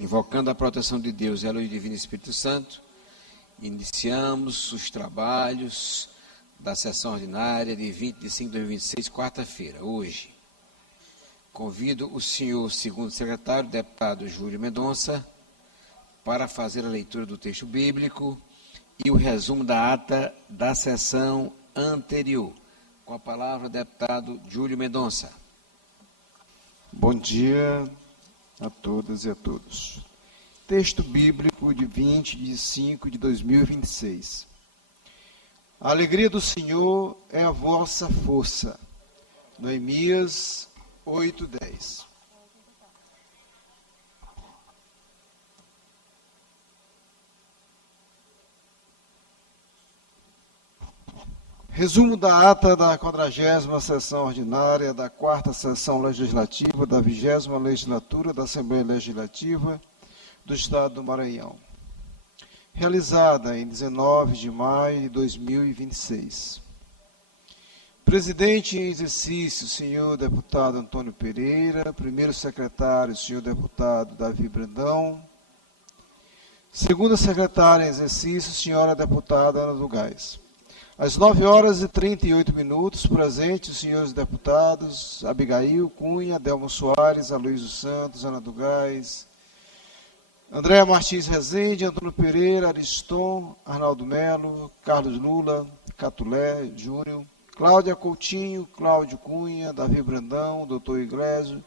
Invocando a proteção de Deus e a luz divina Espírito Santo, iniciamos os trabalhos da sessão ordinária de 20 de 5 de 2026, quarta-feira, hoje. Convido o senhor segundo secretário, deputado Júlio Mendonça, para fazer a leitura do texto bíblico e o resumo da ata da sessão anterior. Com a palavra, deputado Júlio Mendonça. Bom dia a todas e a todos. Texto bíblico de 20 de 5 de 2026. A alegria do Senhor é a vossa força. Neemias 8:10. Resumo da ata da 40ª sessão ordinária da 4ª sessão legislativa da 20ª legislatura da Assembleia Legislativa do Estado do Maranhão, realizada em 19 de maio de 2026. Presidente em exercício, senhor deputado Antônio Pereira. Primeiro secretário, senhor deputado Davi Brandão. Segunda secretária em exercício, senhora deputada Ana do Gás. Às 9h38, presentes os senhores deputados Abigail Cunha, Delmo Soares, Aloysio Santos, Ana do Gás, Andréa Martins Rezende, Antônio Pereira, Ariston, Arnaldo Melo, Carlos Lula, Catulé, Júnior, Cláudia Coutinho, Cláudio Cunha, Davi Brandão, doutor Iglesio,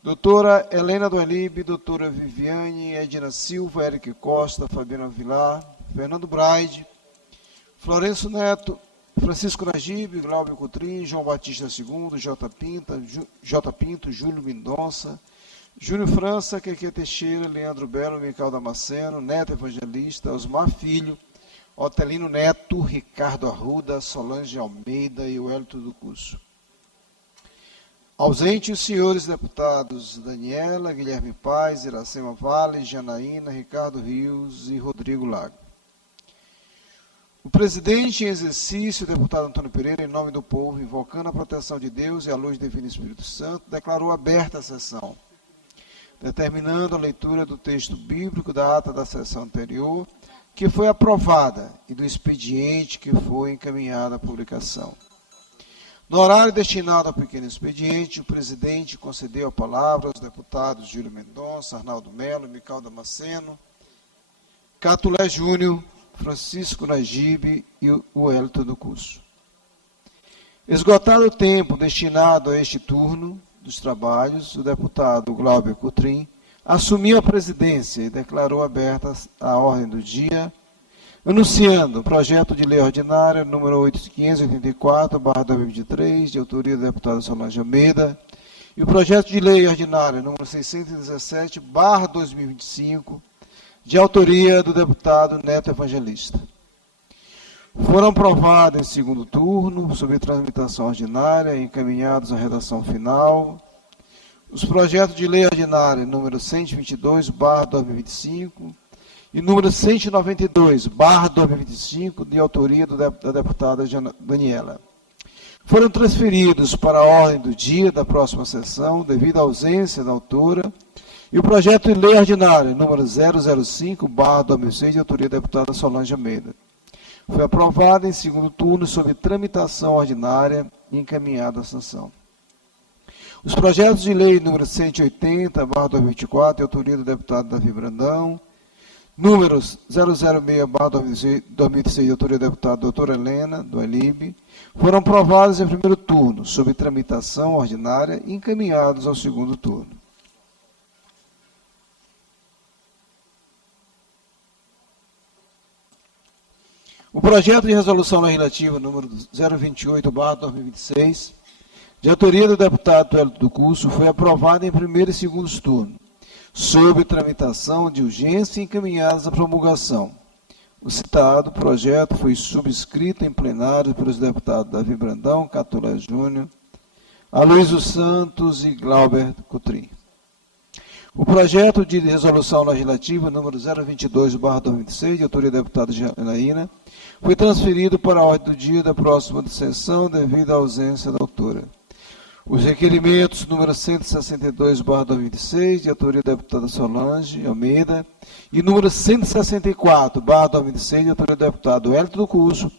doutora Helena do Elibe, doutora Viviane, Edna Silva, Eric Costa, Fabiana Vilar, Fernando Braide, Florencio Neto, Francisco Nagibe, Glauber Cotrim, João Batista II, J. Pinto, Júlio Mendonça, Júnior França, Keque Teixeira, Leandro Belo, Micael Damasceno, Neto Evangelista, Osmar Filho, Otelino Neto, Ricardo Arruda, Solange Almeida e Wellington do Curso. Ausente os senhores deputados Daniela, Guilherme Paz, Iracema Vale, Janaína, Ricardo Rios e Rodrigo Lago. O presidente em exercício, o deputado Antônio Pereira, em nome do povo, invocando a proteção de Deus e a luz divina do Espírito Santo, declarou aberta a sessão, determinando a leitura do texto bíblico da ata da sessão anterior, que foi aprovada, e do expediente que foi encaminhado à publicação. No horário destinado ao pequeno expediente, o presidente concedeu a palavra aos deputados Júlio Mendonça, Arnaldo Melo, Micael Damasceno, Catulé Júnior, Francisco Nagibe e o Wellington do Curso. Esgotado o tempo destinado a este turno dos trabalhos, o deputado Glauber Cotrim assumiu a presidência e declarou aberta a ordem do dia, anunciando o projeto de lei ordinária número 584/2023, de autoria da deputada Solange Almeida, e o projeto de lei ordinária número 617/2025, de autoria do deputado Neto Evangelista. Foram aprovados em segundo turno, sob tramitação ordinária, encaminhados à redação final, os projetos de lei ordinária número 122/2025 e número 192/2025, de autoria da deputada Daniela. Foram transferidos para a ordem do dia da próxima sessão, devido à ausência da autora, e o projeto de lei ordinário número 005/2006, de autoria da deputada Solange Almeida. Foi aprovado em segundo turno, sob tramitação ordinária e encaminhado à sanção. Os projetos de lei número 180/2024, de autoria do deputado Davi Brandão, números 006/2006, de autoria da deputada doutora Helena do Elibe, foram aprovados em primeiro turno, sob tramitação ordinária e encaminhados ao segundo turno. O projeto de resolução legislativa número 028/2026, de autoria do deputado Wellington do Curso, foi aprovado em primeiro e segundo turno, sob tramitação de urgência e encaminhados à promulgação. O citado projeto foi subscrito em plenário pelos deputados Davi Brandão, Catulé Júnior, Aloysio Santos e Glauber Cotrim. O projeto de resolução legislativa número 022/2026, de autoria da deputada Janaína, foi transferido para a ordem do dia da próxima sessão devido à ausência da autora. Os requerimentos número 162/2026, de autoria da deputada Solange Almeida, e número 164/2026, de autoria do deputado Hélio do Curso,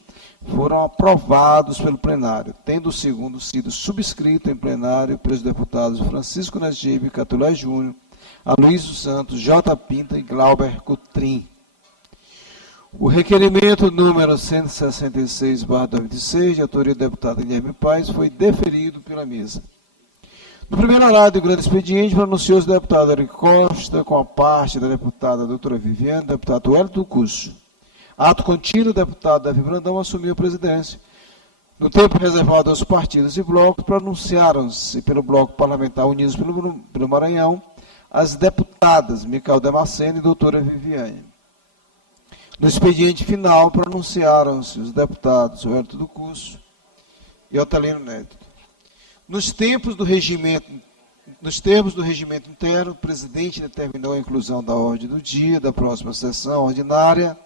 foram aprovados pelo plenário, tendo o segundo sido subscrito em plenário pelos deputados Francisco Najib, Catulé Júnior, Aloysio Santos, J. Pinta e Glauber Cutrim. O requerimento número 166/2026, de autoria do deputado Guilherme Paes, foi deferido pela mesa. No primeiro horário do grande expediente, pronunciou-se o deputado Eric Costa, com a parte da deputada doutora Viviane, deputado Hélio do Curso. Ato contínuo, o deputado Davi Brandão assumiu a presidência. No tempo reservado aos partidos e blocos, pronunciaram-se pelo bloco parlamentar Unidos pelo Maranhão as deputadas Micael Damasceno e doutora Viviane. No expediente final, pronunciaram-se os deputados Hélio do Curso e Otelino Neto. Nos termos do regimento interno, o presidente determinou a inclusão da ordem do dia da próxima sessão ordinária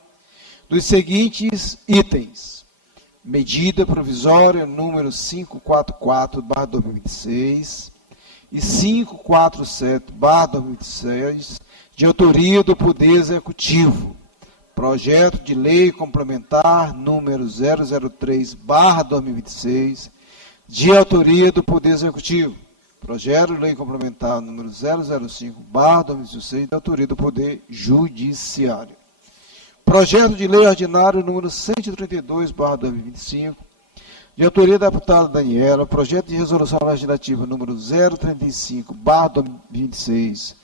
dos seguintes itens: medida provisória número 544/2026 e 547/2026, de autoria do Poder Executivo. Projeto de lei complementar número 003/2026, de autoria do Poder Executivo. Projeto de lei complementar número 005/2026, de autoria do Poder Judiciário. Projeto de lei ordinário número 132/2025, de autoria da deputada Daniela. Projeto de resolução legislativa número 035/2026,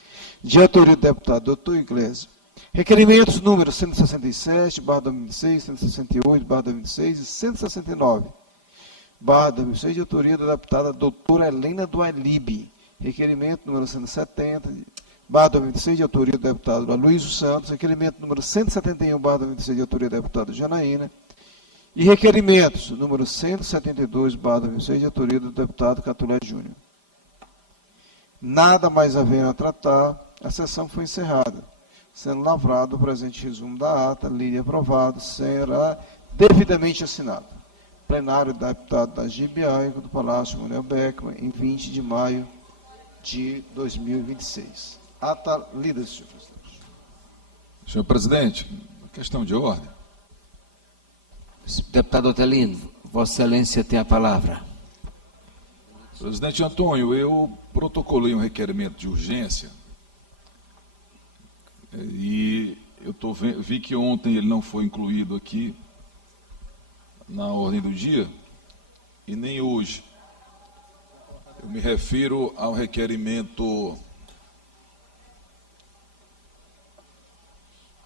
de autoria do deputado Dr. Iglesias. Requerimentos número 167/2026, 168/2026 e 169/2026, de autoria da deputada doutora Helena do Alibe. Requerimento número 170/2026, de autoria do deputado Aloysio Santos. Requerimento número 171/2026, de autoria da deputada Janaína. E requerimentos número 172/2026, de autoria do deputado Catulé Júnior. Nada mais havendo a tratar, a sessão foi encerrada. Sendo lavrado o presente resumo da ata, lida e aprovado, será devidamente assinado. Plenário da deputada Najib Bianco, do Palácio Manuel Beckmann, em 20 de maio de 2026. Ata lida, senhor presidente. Senhor presidente, questão de ordem. Deputado Otelino, Vossa Excelência tem a palavra. Presidente Antônio, eu protocolei um requerimento de urgência e eu vi que ontem ele não foi incluído aqui na ordem do dia e nem hoje. Eu me refiro ao requerimento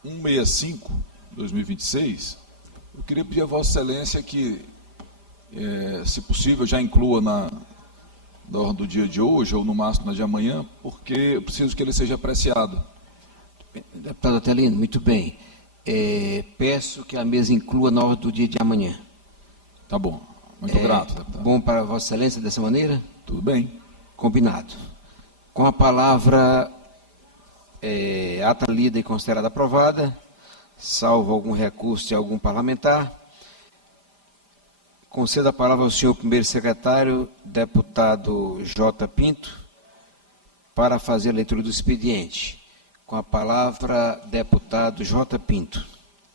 165/2026. Eu queria pedir a Vossa Excelência que, se possível, já inclua na ordem do dia de hoje, ou no máximo na de amanhã, porque eu preciso que ele seja apreciado. Deputado Otelino, muito bem. Peço que a mesa inclua na ordem do dia de amanhã. Tá bom. Muito grato, deputado. Bom para Vossa Excelência dessa maneira? Tudo bem. Combinado. Com a palavra, ata lida e considerada aprovada, salvo algum recurso de algum parlamentar, concedo a palavra ao senhor primeiro secretário, deputado J. Pinto, para fazer a leitura do expediente. Com a palavra, deputado J. Pinto.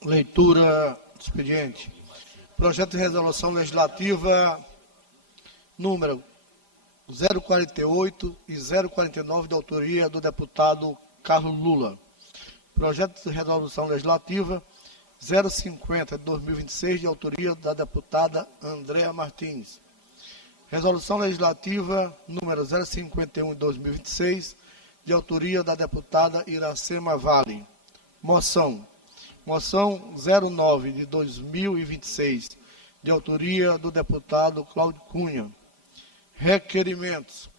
Leitura do expediente. Projeto de resolução legislativa número 048 e 049, de autoria do deputado Carlos Lula. Projeto de resolução legislativa 050 de 2026, de autoria da deputada Andréa Martins. Resolução legislativa número 051 de 2026, de autoria da deputada Iracema Vale. Moção 09 de 2026, de autoria do deputado Cláudio Cunha. Requerimentos.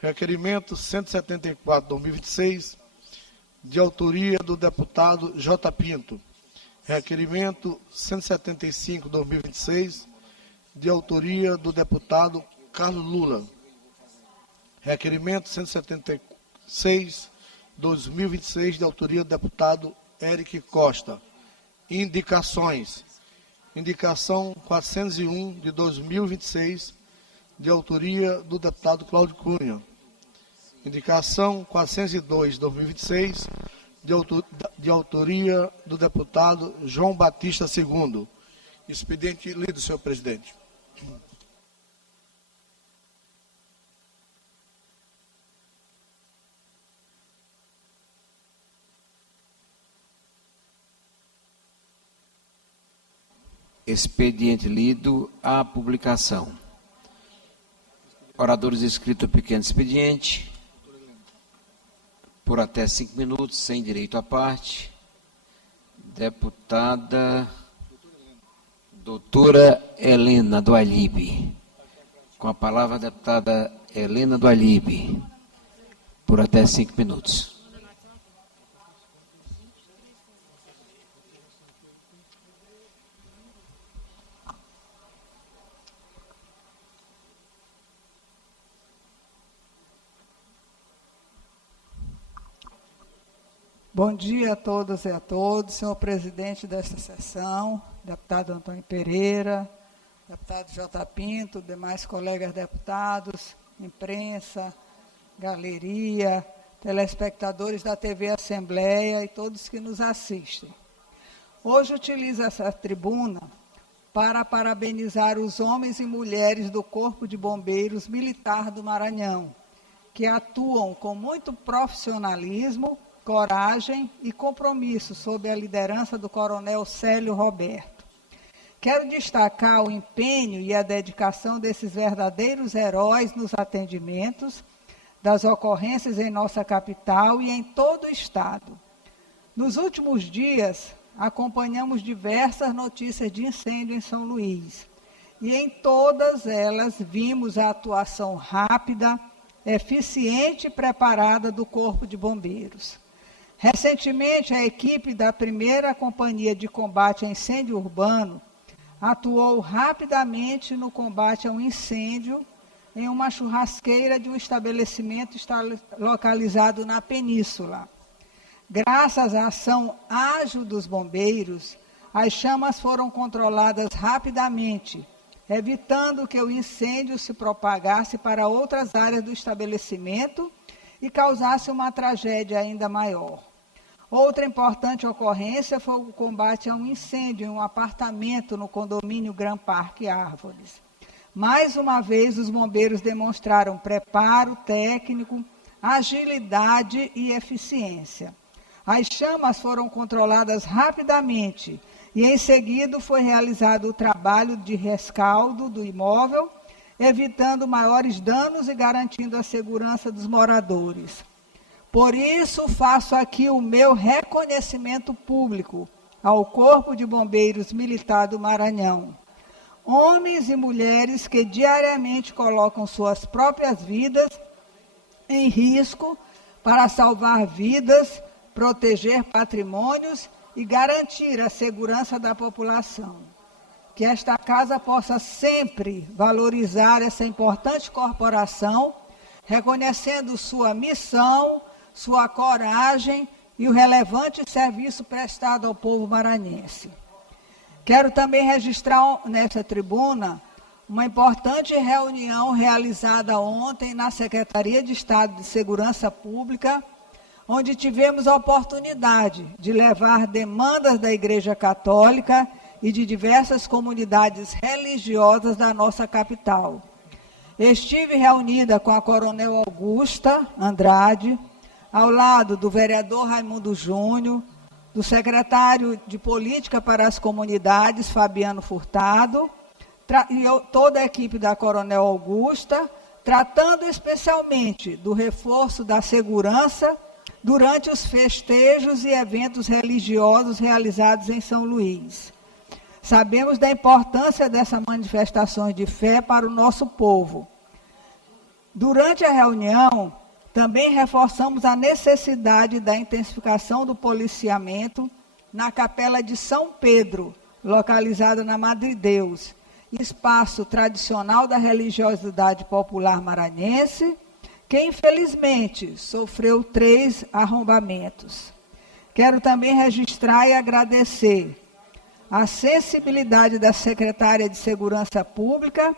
Requerimento 174 de 2026, de autoria do deputado J. Pinto. Requerimento 175 de 2026, de autoria do deputado Carlos Lula. Requerimento 176 de 2026, de autoria do deputado Eric Costa. Indicações. Indicação 401 de 2026, de autoria do deputado Cláudio Cunha. Indicação 402/2026, de autoria do deputado João Batista II. Expediente lido, senhor presidente. Expediente lido, a publicação. Oradores inscritos, pequeno expediente. Por até 5 minutos, sem direito à parte. Deputada doutora Helena do Alibe. Com a palavra, a deputada Helena do Alibe. Por até 5 minutos. Bom dia a todas e a todos, senhor presidente desta sessão, deputado Antônio Pereira, deputado J. Pinto, demais colegas deputados, imprensa, galeria, telespectadores da TV Assembleia e todos que nos assistem. Hoje utilizo essa tribuna para parabenizar os homens e mulheres do Corpo de Bombeiros Militar do Maranhão, que atuam com muito profissionalismo, coragem e compromisso sob a liderança do coronel Célio Roberto. Quero destacar o empenho e a dedicação desses verdadeiros heróis nos atendimentos das ocorrências em nossa capital e em todo o estado. Nos últimos dias, acompanhamos diversas notícias de incêndio em São Luís, e em todas elas vimos a atuação rápida, eficiente e preparada do Corpo de Bombeiros. Recentemente, a equipe da 1ª Companhia de Combate a Incêndio Urbano atuou rapidamente no combate a um incêndio em uma churrasqueira de um estabelecimento localizado na Península. Graças à ação ágil dos bombeiros, as chamas foram controladas rapidamente, evitando que o incêndio se propagasse para outras áreas do estabelecimento e causasse uma tragédia ainda maior. Outra importante ocorrência foi o combate a um incêndio em um apartamento no condomínio Gran Parque Árvores. Mais uma vez, os bombeiros demonstraram preparo técnico, agilidade e eficiência. As chamas foram controladas rapidamente e, em seguida, foi realizado o trabalho de rescaldo do imóvel, evitando maiores danos e garantindo a segurança dos moradores. Por isso, faço aqui o meu reconhecimento público ao Corpo de Bombeiros Militar do Maranhão. Homens e mulheres que diariamente colocam suas próprias vidas em risco para salvar vidas, proteger patrimônios e garantir a segurança da população. Que esta casa possa sempre valorizar essa importante corporação, reconhecendo sua missão, sua coragem e o relevante serviço prestado ao povo maranhense. Quero também registrar nesta tribuna uma importante reunião realizada ontem na Secretaria de Estado de Segurança Pública, onde tivemos a oportunidade de levar demandas da Igreja Católica e de diversas comunidades religiosas da nossa capital. Estive reunida com a Coronel Augusta Andrade, ao lado do vereador Raimundo Júnior, do secretário de Política para as Comunidades, Fabiano Furtado, e toda a equipe da Coronel Augusta, tratando especialmente do reforço da segurança durante os festejos e eventos religiosos realizados em São Luís. Sabemos da importância dessas manifestações de fé para o nosso povo. Durante a reunião, também reforçamos a necessidade da intensificação do policiamento na Capela de São Pedro, localizada na Madre Deus, espaço tradicional da religiosidade popular maranhense, que infelizmente sofreu 3 arrombamentos. Quero também registrar e agradecer a sensibilidade da secretária de Segurança Pública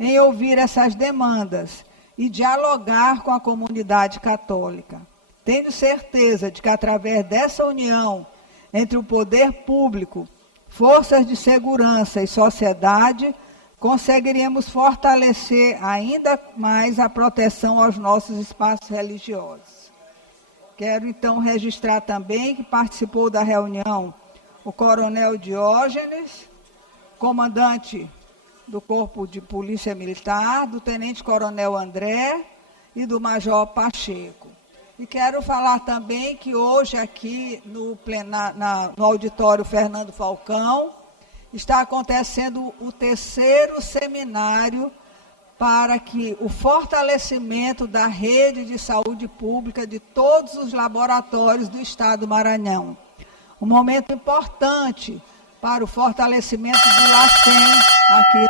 em ouvir essas demandas e dialogar com a comunidade católica. Tenho certeza de que, através dessa união entre o poder público, forças de segurança e sociedade, conseguiríamos fortalecer ainda mais a proteção aos nossos espaços religiosos. Quero, então, registrar também que participou da reunião o coronel Diógenes, comandante do Corpo de Polícia Militar, do tenente-coronel André e do major Pacheco. E quero falar também que hoje aqui no auditório Fernando Falcão está acontecendo o 3º seminário para que o fortalecimento da rede de saúde pública de todos os laboratórios do Estado do Maranhão. Um momento importante para o fortalecimento do LACEN aqui.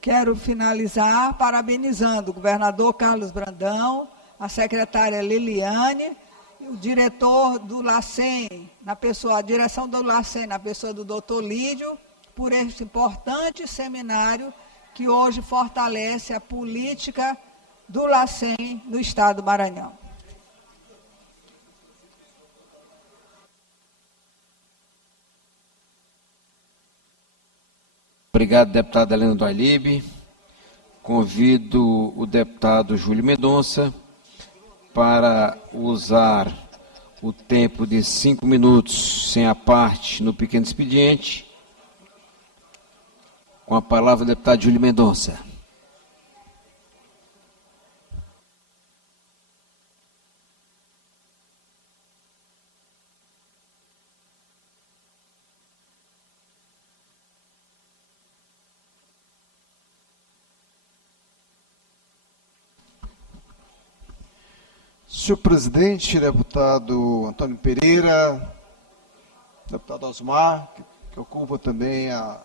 Quero finalizar parabenizando o governador Carlos Brandão, a secretária Liliane, o diretor do LACEN, a direção do LACEN, na pessoa do doutor Lídio, por este importante seminário que hoje fortalece a política do LACEN no Estado do Maranhão. Obrigado, deputada Helena do Ailibe. Convido o deputado Júlio Mendonça para usar o tempo de 5 minutos sem a parte no pequeno expediente. Com a palavra, o deputado Júlio Mendonça. Senhor presidente, deputado Antônio Pereira, deputado Osmar, que ocupa também a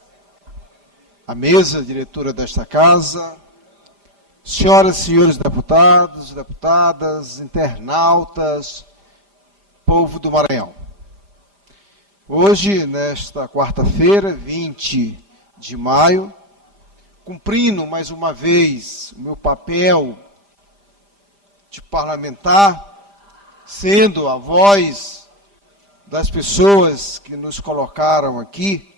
mesa diretora desta casa, senhoras e senhores deputados, deputadas, internautas, povo do Maranhão. Hoje, nesta quarta-feira, 20 de maio, cumprindo mais uma vez o meu papel de parlamentar, sendo a voz das pessoas que nos colocaram aqui,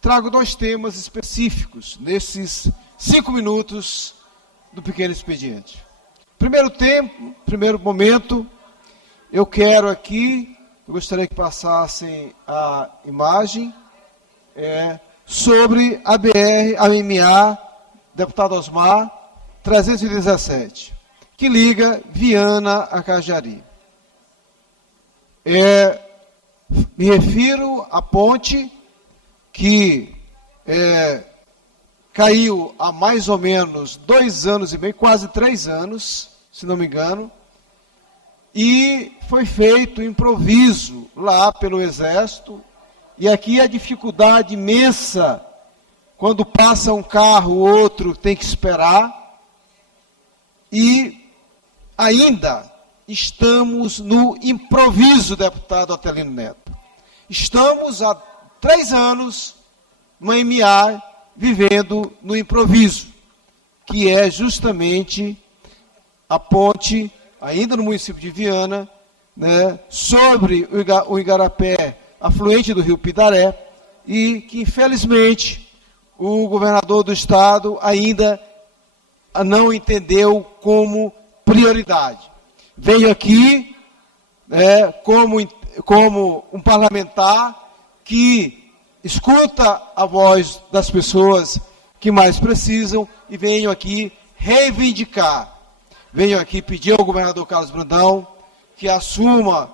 trago 2 temas específicos nesses 5 minutos do pequeno expediente. Primeiro momento, eu gostaria que passassem a imagem sobre a BR-AMA, deputado Osmar, 317. Que liga Viana a Cajari. Me refiro à ponte que caiu há mais ou menos 2 anos e meio, quase 3 anos, se não me engano, e foi feito improviso lá pelo Exército, e aqui a dificuldade imensa, quando passa um carro, o outro tem que esperar, e ainda estamos no improviso, deputado Atelino Neto. Estamos há 3 anos no MA vivendo no improviso, que é justamente a ponte, ainda no município de Viana, sobre o Igarapé, afluente do rio Pidaré, e que, infelizmente, o governador do estado ainda não entendeu como prioridade. Venho aqui como um parlamentar que escuta a voz das pessoas que mais precisam e venho aqui reivindicar. Venho aqui pedir ao governador Carlos Brandão que assuma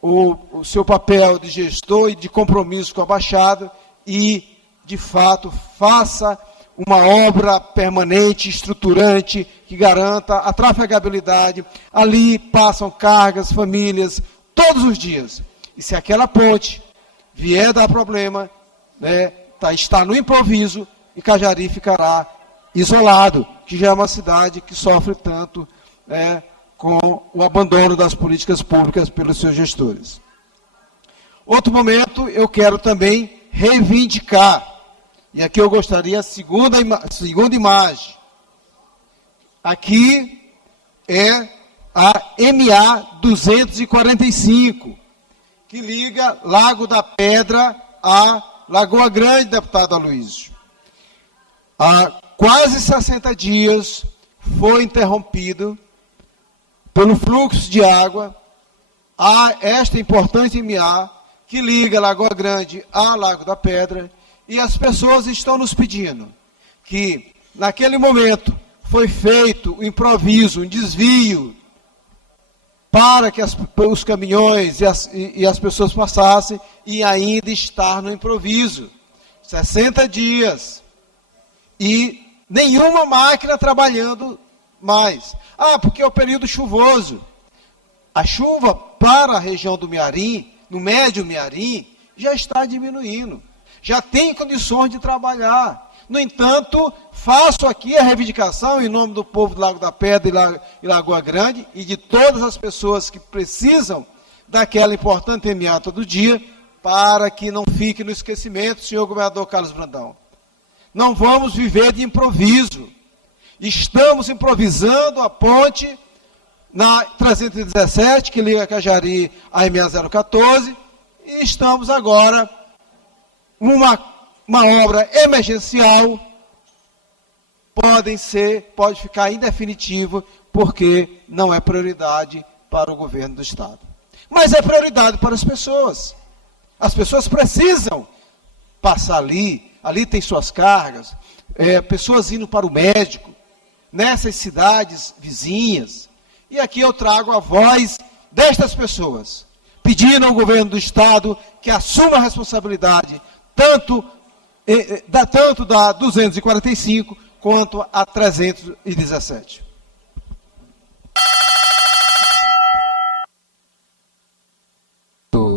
o seu papel de gestor e de compromisso com a Baixada e, de fato, faça uma obra permanente, estruturante, que garanta a trafegabilidade. Ali passam cargas, famílias, todos os dias. E se aquela ponte vier dar problema, está no improviso e Cajari ficará Isolado, que já é uma cidade que sofre tanto com o abandono das políticas públicas pelos seus gestores. Outro momento, eu quero também reivindicar, e aqui eu gostaria, segunda imagem, aqui é a MA 245, que liga Lago da Pedra a Lagoa Grande, deputado Aloysio. Há quase 60 dias foi interrompido pelo fluxo de água a esta importante MA que liga Lagoa Grande a Lago da Pedra, e as pessoas estão nos pedindo que, naquele momento, foi feito o improviso, um desvio, para que os caminhões e as pessoas passassem, e ainda estar no improviso. 60 dias. E nenhuma máquina trabalhando mais. Porque é o período chuvoso. A chuva para a região do Mearim, no médio Mearim, já está diminuindo. Já tem condições de trabalhar. No entanto, faço aqui a reivindicação em nome do povo do Lago da Pedra e Lagoa Grande e de todas as pessoas que precisam daquela importante MA todo dia, para que não fique no esquecimento, senhor governador Carlos Brandão. Não vamos viver de improviso. Estamos improvisando a ponte na 317, que liga Cajari à MA 014, e estamos agora uma obra emergencial, pode ficar indefinitivo, porque não é prioridade para o governo do Estado. Mas é prioridade para as pessoas. As pessoas precisam passar ali tem suas cargas, pessoas indo para o médico, nessas cidades vizinhas. E aqui eu trago a voz destas pessoas, pedindo ao governo do Estado que assuma a responsabilidade, tanto da 245 quanto a 317.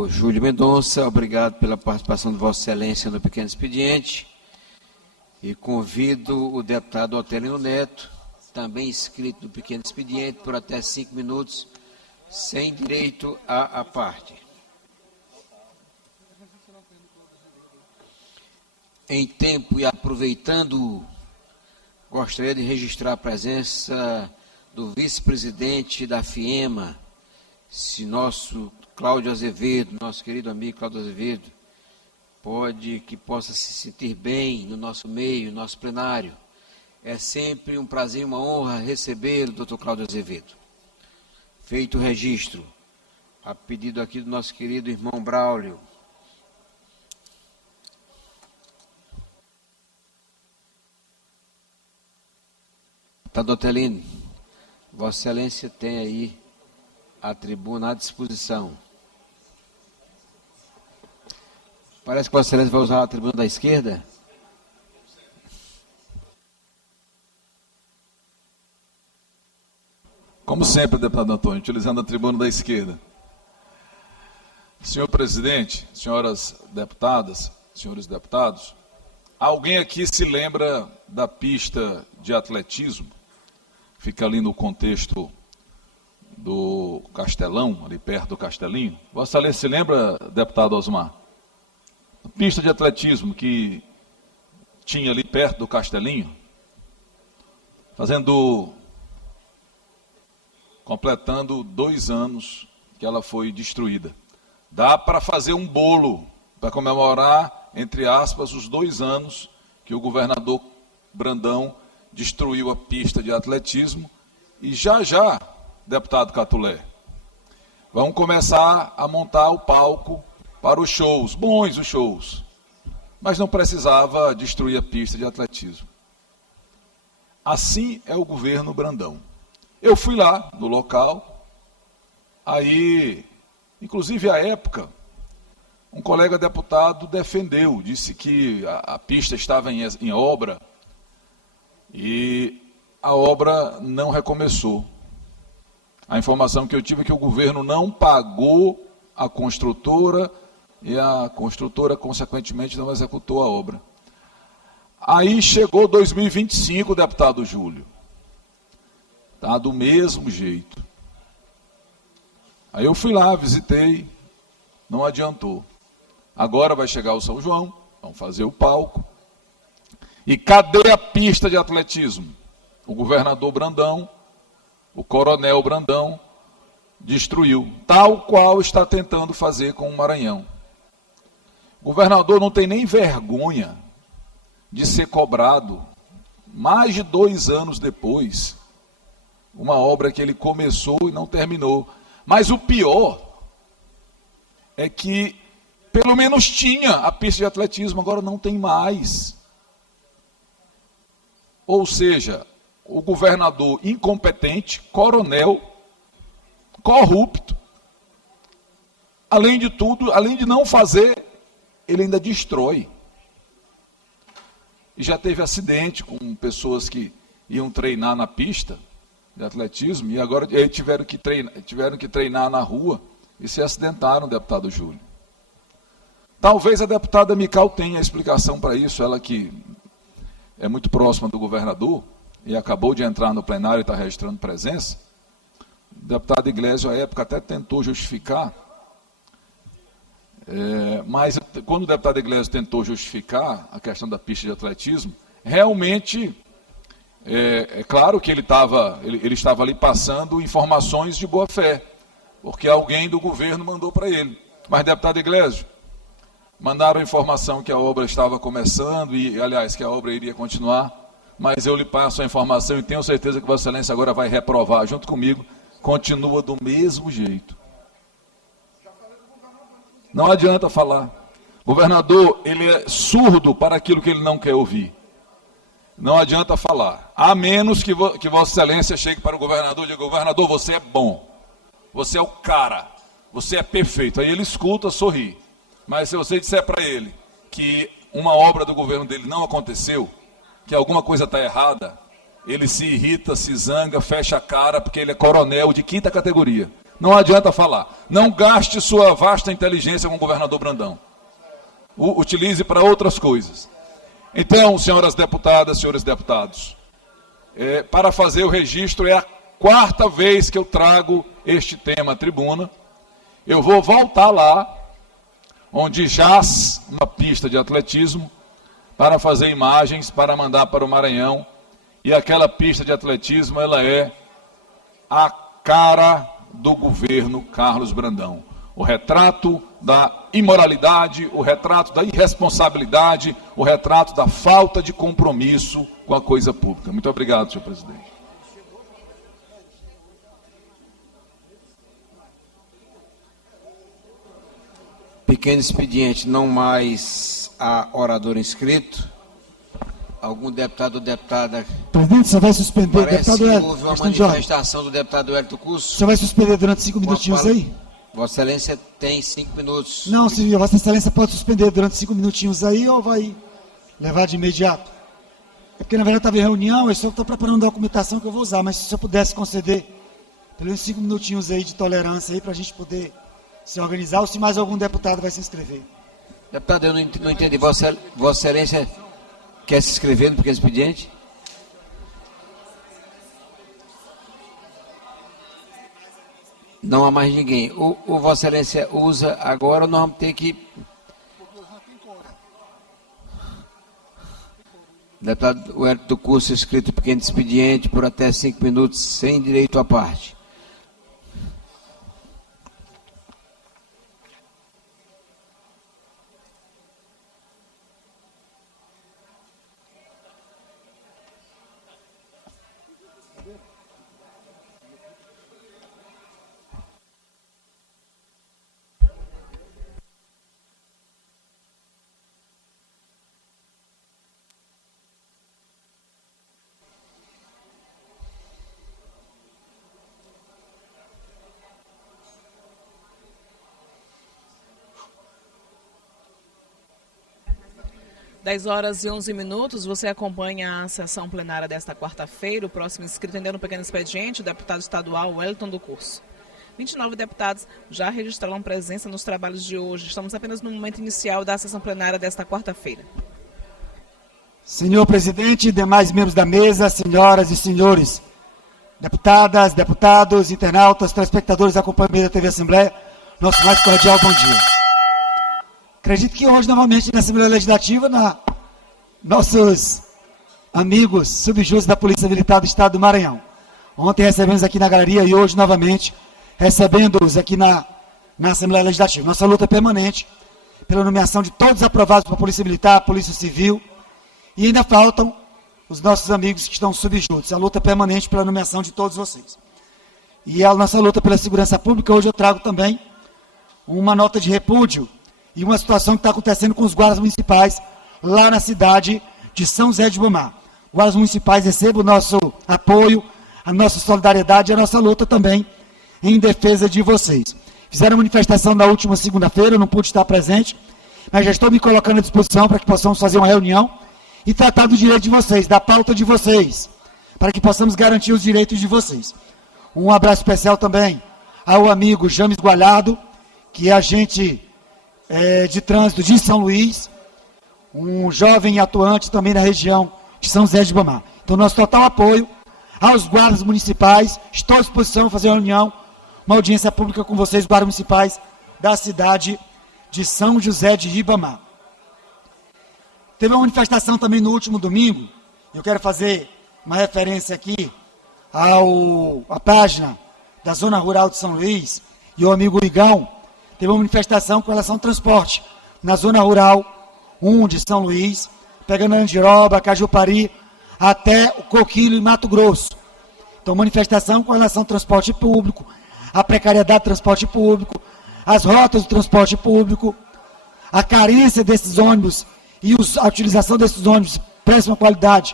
Júlio Mendonça, obrigado pela participação de Vossa Excelência no pequeno expediente. E convido o deputado Otelino Neto, também inscrito no pequeno expediente, por até 5 minutos, sem direito à parte. Em tempo e aproveitando, gostaria de registrar a presença do vice-presidente da FIEMA, nosso Cláudio Azevedo, nosso querido amigo Cláudio Azevedo, que possa se sentir bem no nosso meio, no nosso plenário. É sempre um prazer e uma honra receber o doutor Cláudio Azevedo. Feito o registro, a pedido aqui do nosso querido irmão Braulio. Deputado Otelino, Vossa Excelência tem aí a tribuna à disposição. Parece que Vossa Excelência vai usar a tribuna da esquerda. Como sempre, deputado Antônio, utilizando a tribuna da esquerda. Senhor presidente, senhoras deputadas, senhores deputados, alguém aqui se lembra da pista de atletismo? Fica ali no contexto do Castelão, ali perto do Castelinho. Vossa Excelência se lembra, deputado Osmar? A pista de atletismo que tinha ali perto do Castelinho, completando 2 anos que ela foi destruída. Dá para fazer um bolo para comemorar, entre aspas, os 2 anos que o governador Brandão destruiu a pista de atletismo. E já, deputado Catulé, vamos começar a montar o palco para os shows, bons os shows, mas não precisava destruir a pista de atletismo. Assim é o governo Brandão. Eu fui lá no local, aí, inclusive à época, um colega deputado defendeu, disse que a pista estava em obra e a obra não recomeçou. A informação que eu tive é que o governo não pagou a construtora e a construtora, consequentemente, não executou a obra. Aí chegou 2025, deputado Júlio. Tá do mesmo jeito. Aí eu fui lá, visitei, não adiantou. Agora vai chegar o São João, vão fazer o palco. E cadê a pista de atletismo? O governador Brandão, o coronel Brandão, destruiu, tal qual está tentando fazer com o Maranhão. O governador não tem nem vergonha de ser cobrado, mais de 2 anos depois, uma obra que ele começou e não terminou. Mas o pior é que, pelo menos tinha a pista de atletismo, agora não tem mais. Ou seja, o governador incompetente, coronel, corrupto, além de tudo, além de não fazer, ele ainda destrói. E já teve acidente com pessoas que iam treinar na pista de atletismo e agora tiveram que treinar na rua e se acidentaram, deputado Júlio. Talvez a deputada Mical tenha explicação para isso, ela que é muito próxima do governador e acabou de entrar no plenário e está registrando presença. O deputado Iglesias, à época, até tentou justificar, mas quando o deputado Iglesias tentou justificar a questão da pista de atletismo, realmente, é claro que ele estava ali passando informações de boa fé, porque alguém do governo mandou para ele. Mas, deputado Iglesias, mandaram a informação que a obra estava começando e, aliás, que a obra iria continuar, mas eu lhe passo a informação e tenho certeza que Vossa Excelência agora vai reprovar junto comigo, continua do mesmo jeito. Não adianta falar. O governador, ele é surdo para aquilo que ele não quer ouvir. Não adianta falar. A menos que Vossa Excelência chegue para o governador e diga: governador, você é bom. Você é o cara. Você é perfeito. Aí ele escuta, sorri. Mas se você disser para ele que uma obra do governo dele não aconteceu, que alguma coisa está errada, ele se irrita, se zanga, fecha a cara, porque ele é coronel de 5ª categoria. Não adianta falar. Não gaste sua vasta inteligência com o governador Brandão. Utilize para outras coisas. Então, senhoras deputadas, senhores deputados, para fazer o registro, é a 4ª vez que eu trago este tema à tribuna. Eu vou voltar lá, onde jaz uma pista de atletismo, para fazer imagens, para mandar para o Maranhão. E aquela pista de atletismo, ela é a cara do governo Carlos Brandão. O retrato da imoralidade, o retrato da irresponsabilidade, o retrato da falta de compromisso com a coisa pública. Muito obrigado, senhor presidente. Pequeno expediente, não mais há orador inscrito. Algum deputado ou deputada... Presidente, você vai suspender, Parece deputado que Hélio. houve uma manifestação do deputado Hélio Curso. Você vai suspender durante 5 minutinhos aí? Vossa Excelência tem 5 minutos. Não, senhor, Vossa Excelência pode suspender durante 5 minutinhos aí ou vai levar de imediato? É porque na verdade estava em reunião, eu só estou preparando a documentação que eu vou usar, mas se eu pudesse conceder pelo menos 5 minutinhos aí de tolerância aí para a gente poder se organizar, ou se mais algum deputado vai se inscrever. Deputado, eu não entendi. Vossa Excelência quer se inscrever no pequeno expediente? Não há mais ninguém. O Vossa Excelência usa agora, nós vamos ter que... Deputado Hélio do Curso, inscrito pequeno expediente por até 5 minutos, sem direito à parte. Dez horas e 11 minutos, você acompanha a sessão plenária desta quarta-feira. O próximo inscrito ainda no pequeno expediente, o deputado estadual Wellington do Curso. 29 deputados já registraram presença nos trabalhos de hoje. Estamos apenas no momento inicial da sessão plenária desta quarta-feira. Senhor presidente, demais membros da mesa, senhoras e senhores, deputadas, deputados, internautas, telespectadores da Companhia da TV Assembleia, nosso mais cordial bom dia. Acredito que hoje, novamente, na Assembleia Legislativa, nossos amigos subjúdices da Polícia Militar do Estado do Maranhão. Ontem recebemos aqui na galeria e hoje, novamente, recebendo-os aqui na Assembleia Legislativa. Nossa luta é permanente pela nomeação de todos aprovados pela Polícia Militar, Polícia Civil, e ainda faltam os nossos amigos que estão subjúdices. A luta é permanente pela nomeação de todos vocês. E a nossa luta pela segurança pública, hoje eu trago também uma nota de repúdio e uma situação que está acontecendo com os guardas municipais lá na cidade de São José de Ribamar. Guardas municipais recebam o nosso apoio, a nossa solidariedade e a nossa luta também em defesa de vocês. Fizeram manifestação na última segunda-feira, eu não pude estar presente, mas já estou me colocando à disposição para que possamos fazer uma reunião e tratar do direito de vocês, da pauta de vocês, para que possamos garantir os direitos de vocês. Um abraço especial também ao amigo James Gualhado, que é agente de trânsito de São Luís, um jovem atuante também na região de São José de Ribamar. Então, nosso total apoio aos guardas municipais, estou à disposição para fazer uma reunião, uma audiência pública com vocês, guardas municipais da cidade de São José de Ribamar. Teve uma manifestação também no último domingo, eu quero fazer uma referência aqui à página da Zona Rural de São Luís, e o amigo Igão, teve uma manifestação com relação ao transporte na Zona Rural 1 de São Luís, pegando Andiroba, Cajupari, até o Coquilho e Mato Grosso. Então, manifestação com relação ao transporte público, a precariedade do transporte público, as rotas do transporte público, a carência desses ônibus e a utilização desses ônibus de péssima qualidade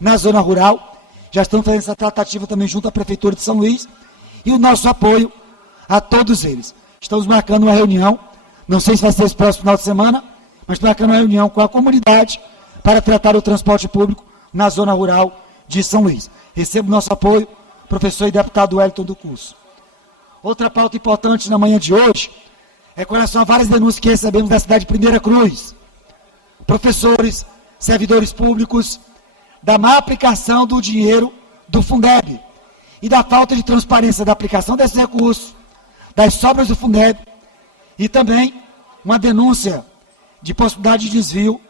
na zona rural. Já estamos fazendo essa tratativa também junto à Prefeitura de São Luís e o nosso apoio a todos eles. Estamos marcando uma reunião, não sei se vai ser esse próximo final de semana, mas marcando uma reunião com a comunidade para tratar o transporte público na zona rural de São Luís. Recebo nosso apoio, professor e deputado Wellington do Curso. Outra pauta importante na manhã de hoje é com relação a várias denúncias que recebemos da cidade de Primeira Cruz. Professores, servidores públicos, da má aplicação do dinheiro do Fundeb e da falta de transparência da aplicação desses recursos, das sobras do Fundeb e também uma denúncia de possibilidade de desvio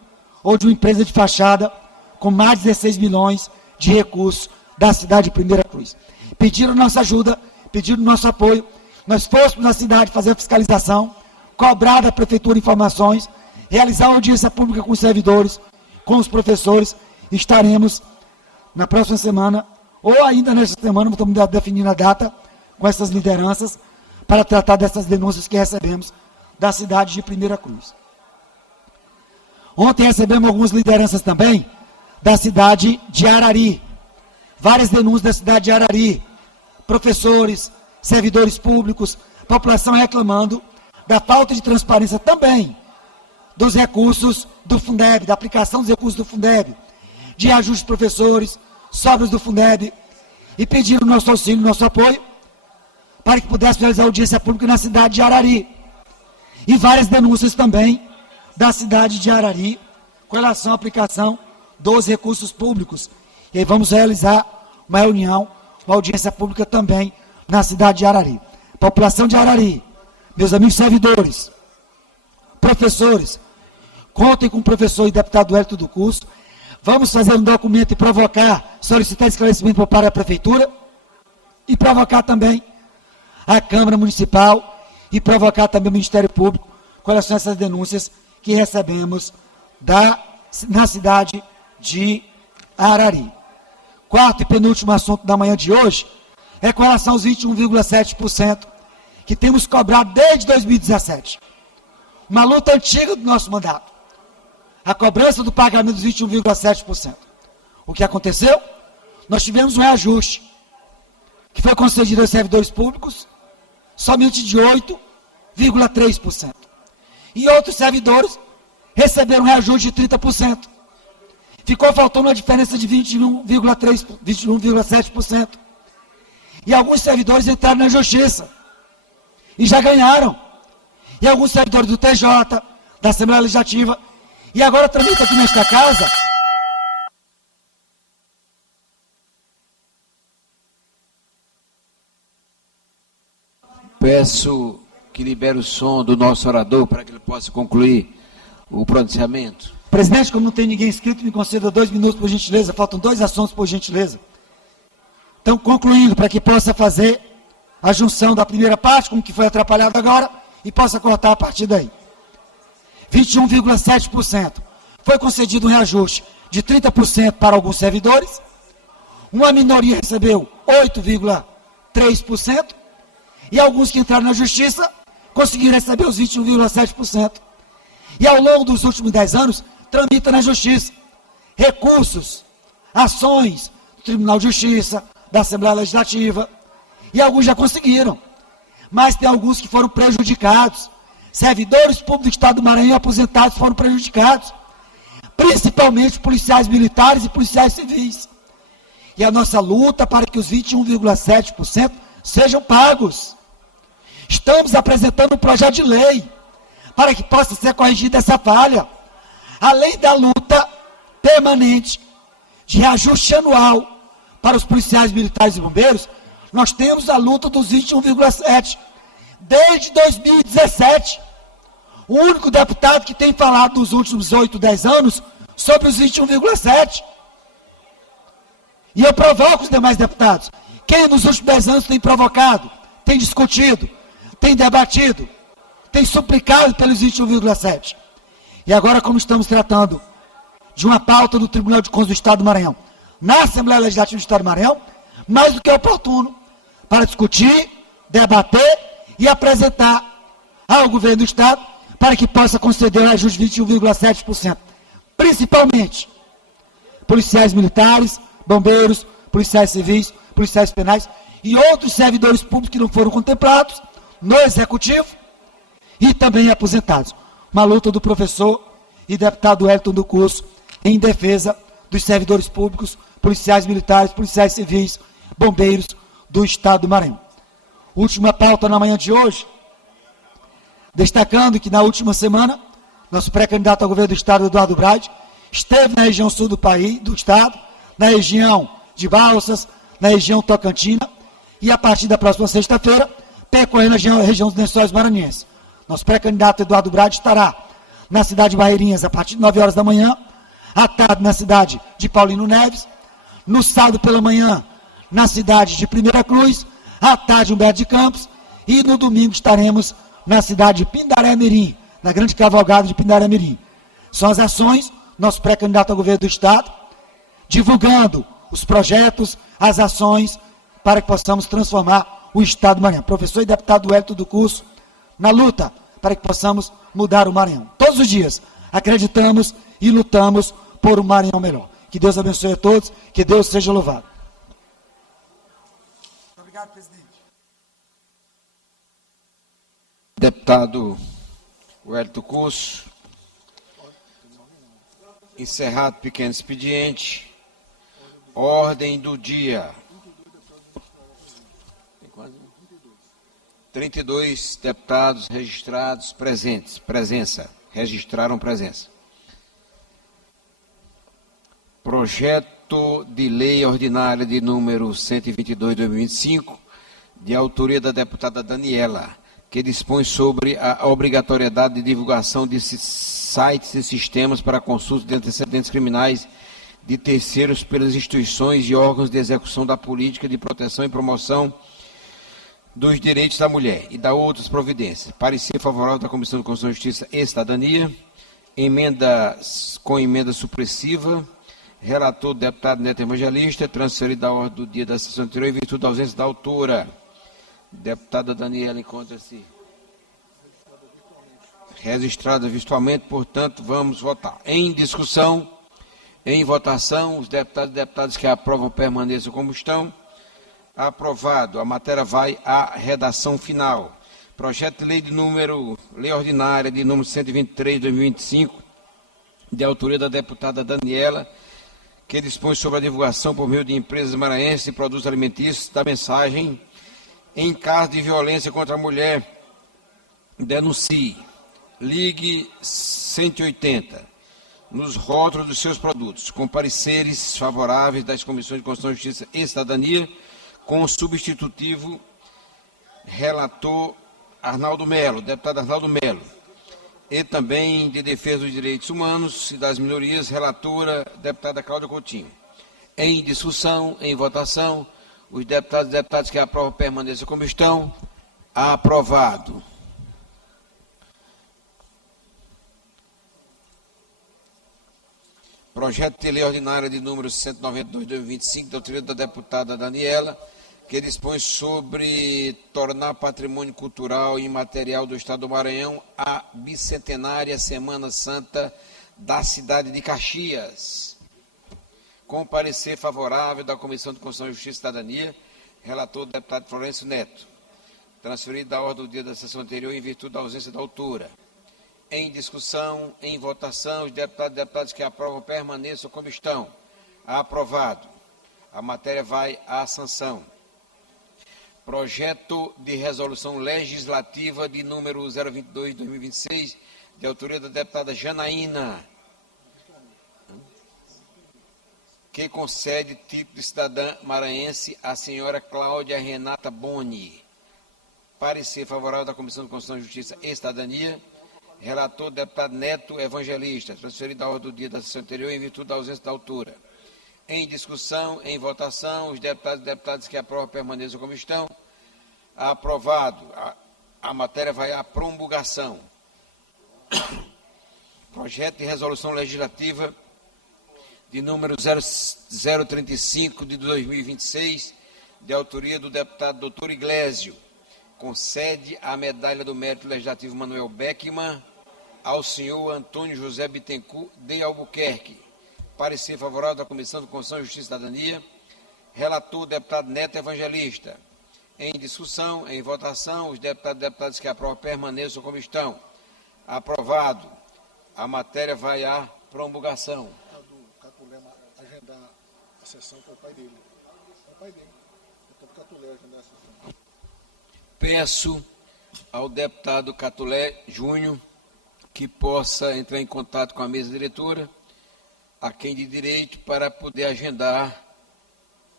ou de uma empresa de fachada com mais de 16 milhões de recursos da cidade de Primeira Cruz. Pediram nossa ajuda, pediram nosso apoio, nós fôssemos na cidade fazer a fiscalização, cobrar da Prefeitura informações, realizar uma audiência pública com os servidores, com os professores, estaremos na próxima semana, ou ainda nesta semana, estamos definindo a data com essas lideranças, para tratar dessas denúncias que recebemos da cidade de Primeira Cruz. Ontem recebemos algumas lideranças também da cidade de Arari. Várias denúncias da cidade de Arari. Professores, servidores públicos, população reclamando da falta de transparência também dos recursos do Fundeb, da aplicação dos recursos do Fundeb, de ajuste de professores, sobras do Fundeb, e pediram nosso auxílio, nosso apoio, para que pudesse realizar audiência pública na cidade de Arari. E várias denúncias também da cidade de Arari com relação à aplicação dos recursos públicos. E aí vamos realizar uma reunião, uma audiência pública também na cidade de Arari. População de Arari, meus amigos servidores, professores, contem com o professor e deputado Wellington do Curso. Vamos fazer um documento e provocar, solicitar esclarecimento para a Prefeitura e provocar também a Câmara Municipal e provocar também o Ministério Público com relação a essas denúncias que recebemos na cidade de Arari. Quarto e penúltimo assunto da manhã de hoje é com relação aos 21,7% que temos cobrado desde 2017. Uma luta antiga do nosso mandato. A cobrança do pagamento dos 21,7%. O que aconteceu? Nós tivemos um reajuste que foi concedido aos servidores públicos somente de 8,3%. E outros servidores receberam um reajuste de 30%. Ficou faltando uma diferença de 21,7%. E alguns servidores entraram na justiça e já ganharam. E alguns servidores do TJ, da Assembleia Legislativa, e agora tramita aqui nesta casa peço que libere o som do nosso orador para que ele possa concluir o pronunciamento. Presidente, como não tem ninguém inscrito, me conceda 2 minutos, por gentileza. Faltam 2 assuntos, por gentileza. Então, concluindo, para que possa fazer a junção da primeira parte, com o que foi atrapalhado agora, e possa cortar a partir daí. 21,7%. Foi concedido um reajuste de 30% para alguns servidores. Uma minoria recebeu 8,3%. E alguns que entraram na justiça conseguiram receber os 21,7%. E ao longo dos últimos 10 anos, tramita na justiça recursos, ações do Tribunal de Justiça, da Assembleia Legislativa, e alguns já conseguiram. Mas tem alguns que foram prejudicados. Servidores públicos do Estado do Maranhão e aposentados foram prejudicados. Principalmente policiais militares e policiais civis. E a nossa luta para que os 21,7% sejam pagos. Estamos apresentando um projeto de lei para que possa ser corrigida essa falha. Além da luta permanente de reajuste anual para os policiais militares e bombeiros, nós temos a luta dos 21,7%. Desde 2017, o único deputado que tem falado nos últimos 8, 10 anos sobre os 21,7%. E eu provoco os demais deputados. Quem nos últimos 10 anos tem provocado, tem discutido, tem debatido, tem suplicado pelos 21,7%. E agora, como estamos tratando de uma pauta do Tribunal de Contas do Estado do Maranhão, na Assembleia Legislativa do Estado do Maranhão, mais do que oportuno para discutir, debater e apresentar ao governo do Estado para que possa conceder o ajuste de 21,7%. Principalmente policiais militares, bombeiros, policiais civis, policiais penais e outros servidores públicos que não foram contemplados no Executivo e também aposentados. Uma luta do professor e deputado Wellington do Curso em defesa dos servidores públicos, policiais militares, policiais civis, bombeiros do Estado do Maranhão. Última pauta na manhã de hoje, destacando que na última semana, nosso pré-candidato ao governo do Estado, Eduardo Braide, esteve na região sul do país, do Estado, na região de Balsas, na região Tocantina, e a partir da próxima sexta-feira, percorrendo a região dos Lençóis Maranhenses. Nosso pré-candidato Eduardo Braide estará na cidade de Barreirinhas a partir de 9 horas da manhã, à tarde na cidade de Paulino Neves, no sábado pela manhã na cidade de Primeira Cruz, à tarde Humberto de Campos, e no domingo estaremos na cidade de Pindaré Mirim, na grande cavalgada de Pindaré Mirim. São as ações, nosso pré-candidato ao governo do Estado, divulgando os projetos, as ações, para que possamos transformar o Estado do Maranhão. Professor e deputado Wellington do Curso, na luta para que possamos mudar o Maranhão. Todos os dias acreditamos e lutamos por um Maranhão melhor. Que Deus abençoe a todos, que Deus seja louvado. Muito obrigado, presidente. Deputado Wellington Curso, encerrado pequeno expediente, ordem do dia. 32 deputados registrados presentes, registraram presença. Projeto de lei ordinária de número 122 de 2025, de autoria da deputada Daniela, que dispõe sobre a obrigatoriedade de divulgação de sites e sistemas para consulta de antecedentes criminais de terceiros pelas instituições e órgãos de execução da política de proteção e promoção dos direitos da mulher e da outras providências. Parecer favorável da Comissão de Constituição, Justiça e Cidadania. Com emenda supressiva. Relator, deputado Neto Evangelista. Transferido da ordem do dia da sessão anterior em virtude da ausência da autora. Deputada Daniela encontra-se registrada virtualmente, portanto, vamos votar. Em discussão, em votação, os deputados e deputadas que aprovam permaneçam como estão. Aprovado. A matéria vai à redação final. Projeto de lei ordinária de número 123 de 2025, de autoria da deputada Daniela, que dispõe sobre a divulgação por meio de empresas maranhenses de produtos alimentícios da mensagem: em caso de violência contra a mulher, denuncie. Ligue 180. Nos rótulos dos seus produtos, com pareceres favoráveis das Comissões de Constituição, Justiça e Cidadania, com o substitutivo relator Arnaldo Melo, deputado Arnaldo Melo. E também de Defesa dos Direitos Humanos e das Minorias, relatora deputada Cláudia Coutinho. Em discussão, em votação, os deputados e deputadas que aprovam permaneçam como estão. Aprovado. Projeto de lei ordinária de número 192 de 2025, da autoria da deputada Daniela, que dispõe sobre tornar patrimônio cultural e imaterial do Estado do Maranhão a bicentenária Semana Santa da cidade de Caxias. Com parecer favorável da Comissão de Constituição, Justiça e Cidadania, relator o deputado Florencio Neto. Transferido da ordem do dia da sessão anterior em virtude da ausência da autora. Em discussão, em votação, os deputados e deputadas que aprovam permaneçam como estão. Aprovado. A matéria vai à sanção. Projeto de resolução legislativa de número 022 de 2026, de autoria da deputada Janaína, que concede título de cidadã maranhense à senhora Cláudia Renata Boni. Parecer favorável da Comissão de Constituição, Justiça e Cidadania. Relator, deputado Neto Evangelista, transferido da ordem do dia da sessão anterior em virtude da ausência da autora. Em discussão, em votação, os deputados e deputadas que aprovam permaneçam como estão. Aprovado. A matéria vai à promulgação. Projeto de resolução legislativa de número 035 de 2026, de autoria do deputado doutor Iglesio, concede a medalha do mérito legislativo Manuel Beckman ao senhor Antônio José Bittencourt de Albuquerque. Parecer favorável da Comissão de Constituição, Justiça e Cidadania. Relator, o deputado Neto Evangelista. Em discussão, em votação, os deputados e deputadas que aprovam permaneçam como estão. Aprovado. A matéria vai à promulgação. Catulé agendar a sessão com o pai dele. É o pai dele. Então, o Catulé agendar a sessão. Peço ao deputado Catulé Júnior que possa entrar em contato com a mesa diretora, a quem de direito, para poder agendar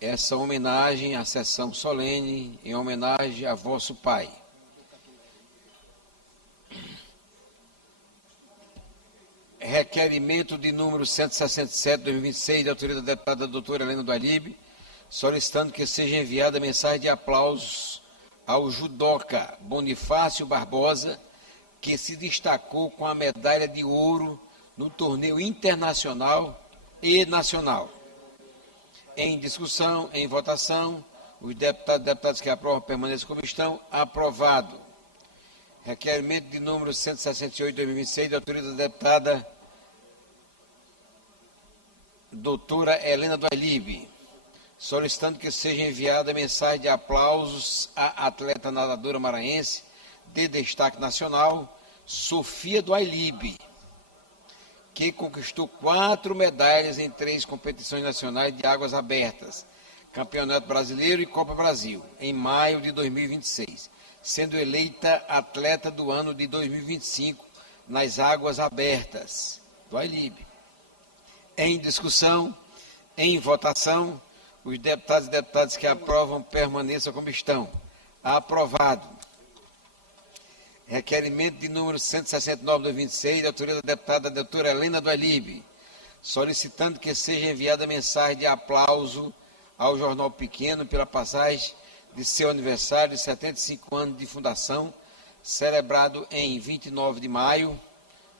essa homenagem, a sessão solene, em homenagem a vosso pai. Requerimento de número 167, 2026, de autoria da deputada doutora Helena do Alibe, solicitando que seja enviada mensagem de aplausos ao judoca Bonifácio Barbosa, que se destacou com a medalha de ouro no torneio internacional e nacional. Em discussão, em votação, os deputados e deputadas que aprovam permaneçam como estão. Aprovado. Requerimento de número 168 de 2026, de autoria da deputada doutora Helena do Alibe, solicitando que seja enviada mensagem de aplausos à atleta nadadora maranhense de destaque nacional, Sofia do Alibe, que conquistou 4 medalhas em 3 competições nacionais de águas abertas, Campeonato Brasileiro e Copa Brasil, em maio de 2026, sendo eleita atleta do ano de 2025 nas águas abertas do Alibe. Em discussão, em votação, os deputados e deputadas que aprovam permaneçam como estão. Aprovado. Requerimento de número 169 de 2026, de autoria da deputada doutora Helena do Alibe, solicitando que seja enviada mensagem de aplauso ao Jornal Pequeno pela passagem de seu aniversário de 75 anos de fundação, celebrado em 29 de maio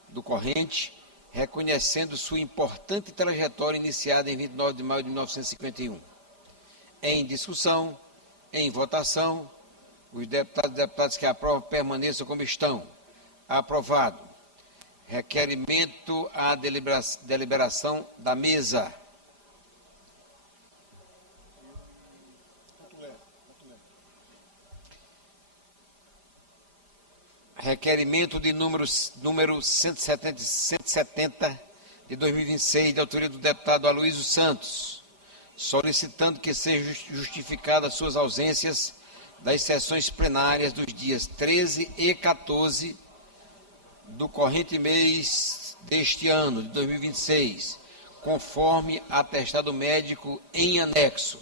do corrente, reconhecendo sua importante trajetória iniciada em 29 de maio de 1951. Em discussão, em votação, os deputados e deputadas que aprovam permaneçam como estão. Aprovado. Requerimento à deliberação da mesa. Requerimento de número 170 de 2026, de autoria do deputado Aloysio Santos, solicitando que sejam justificadas suas ausências das sessões plenárias dos dias 13 e 14 do corrente mês deste ano, de 2026, conforme atestado médico em anexo.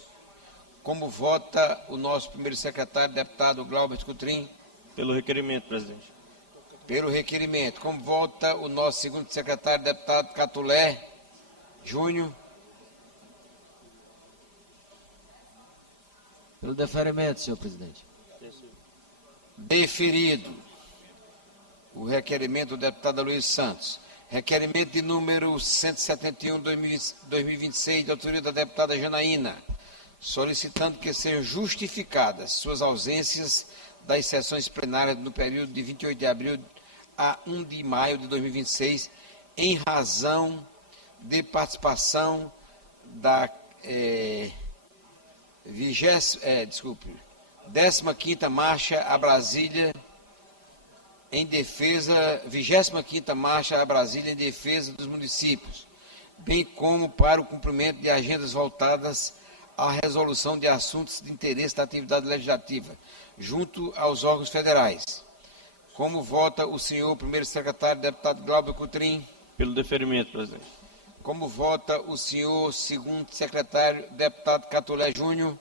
Como vota o nosso primeiro secretário, deputado Glaubert Coutrin? Pelo requerimento, presidente. Pelo requerimento. Como vota o nosso segundo secretário, deputado Catulé Júnior? Pelo deferimento, senhor presidente. Deferido o requerimento do deputado Luiz Santos. Requerimento de número 171/2026, de autoria da deputada Janaína, solicitando que sejam justificadas suas ausências das sessões plenárias no período de 28 de abril a 1 de maio de 2026, em razão de participação da 15ª Marcha a Brasília em defesa, 25ª Marcha a Brasília em defesa dos municípios, bem como para o cumprimento de agendas voltadas à resolução de assuntos de interesse da atividade legislativa, junto aos órgãos federais. Como vota o senhor primeiro secretário, deputado Glaubert Coutrin? Pelo deferimento, presidente. Como vota o senhor segundo secretário, deputado Catulé Júnior?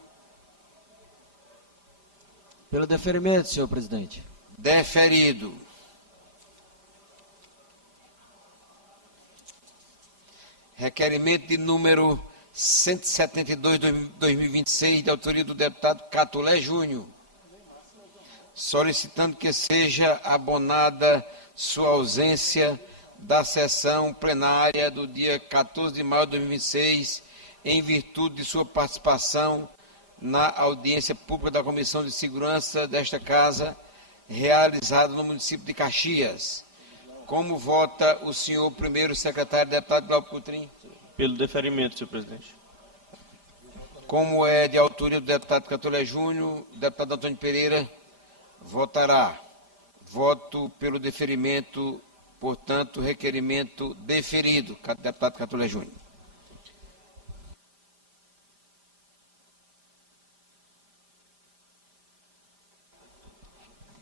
Pelo deferimento, senhor presidente. Deferido. Requerimento de número 172/2026, de autoria do deputado Catulé Júnior, solicitando que seja abonada sua ausência da sessão plenária do dia 14 de maio de 2026, em virtude de sua participação na audiência pública da Comissão de Segurança desta Casa, realizada no município de Caxias. Como vota o senhor primeiro secretário, deputado Glaubert Coutrin? Pelo deferimento, senhor presidente. Como é de autoria do deputado Catulé Júnior, o deputado Antônio Pereira votará. Voto pelo deferimento, portanto, requerimento deferido, deputado Catulé Júnior.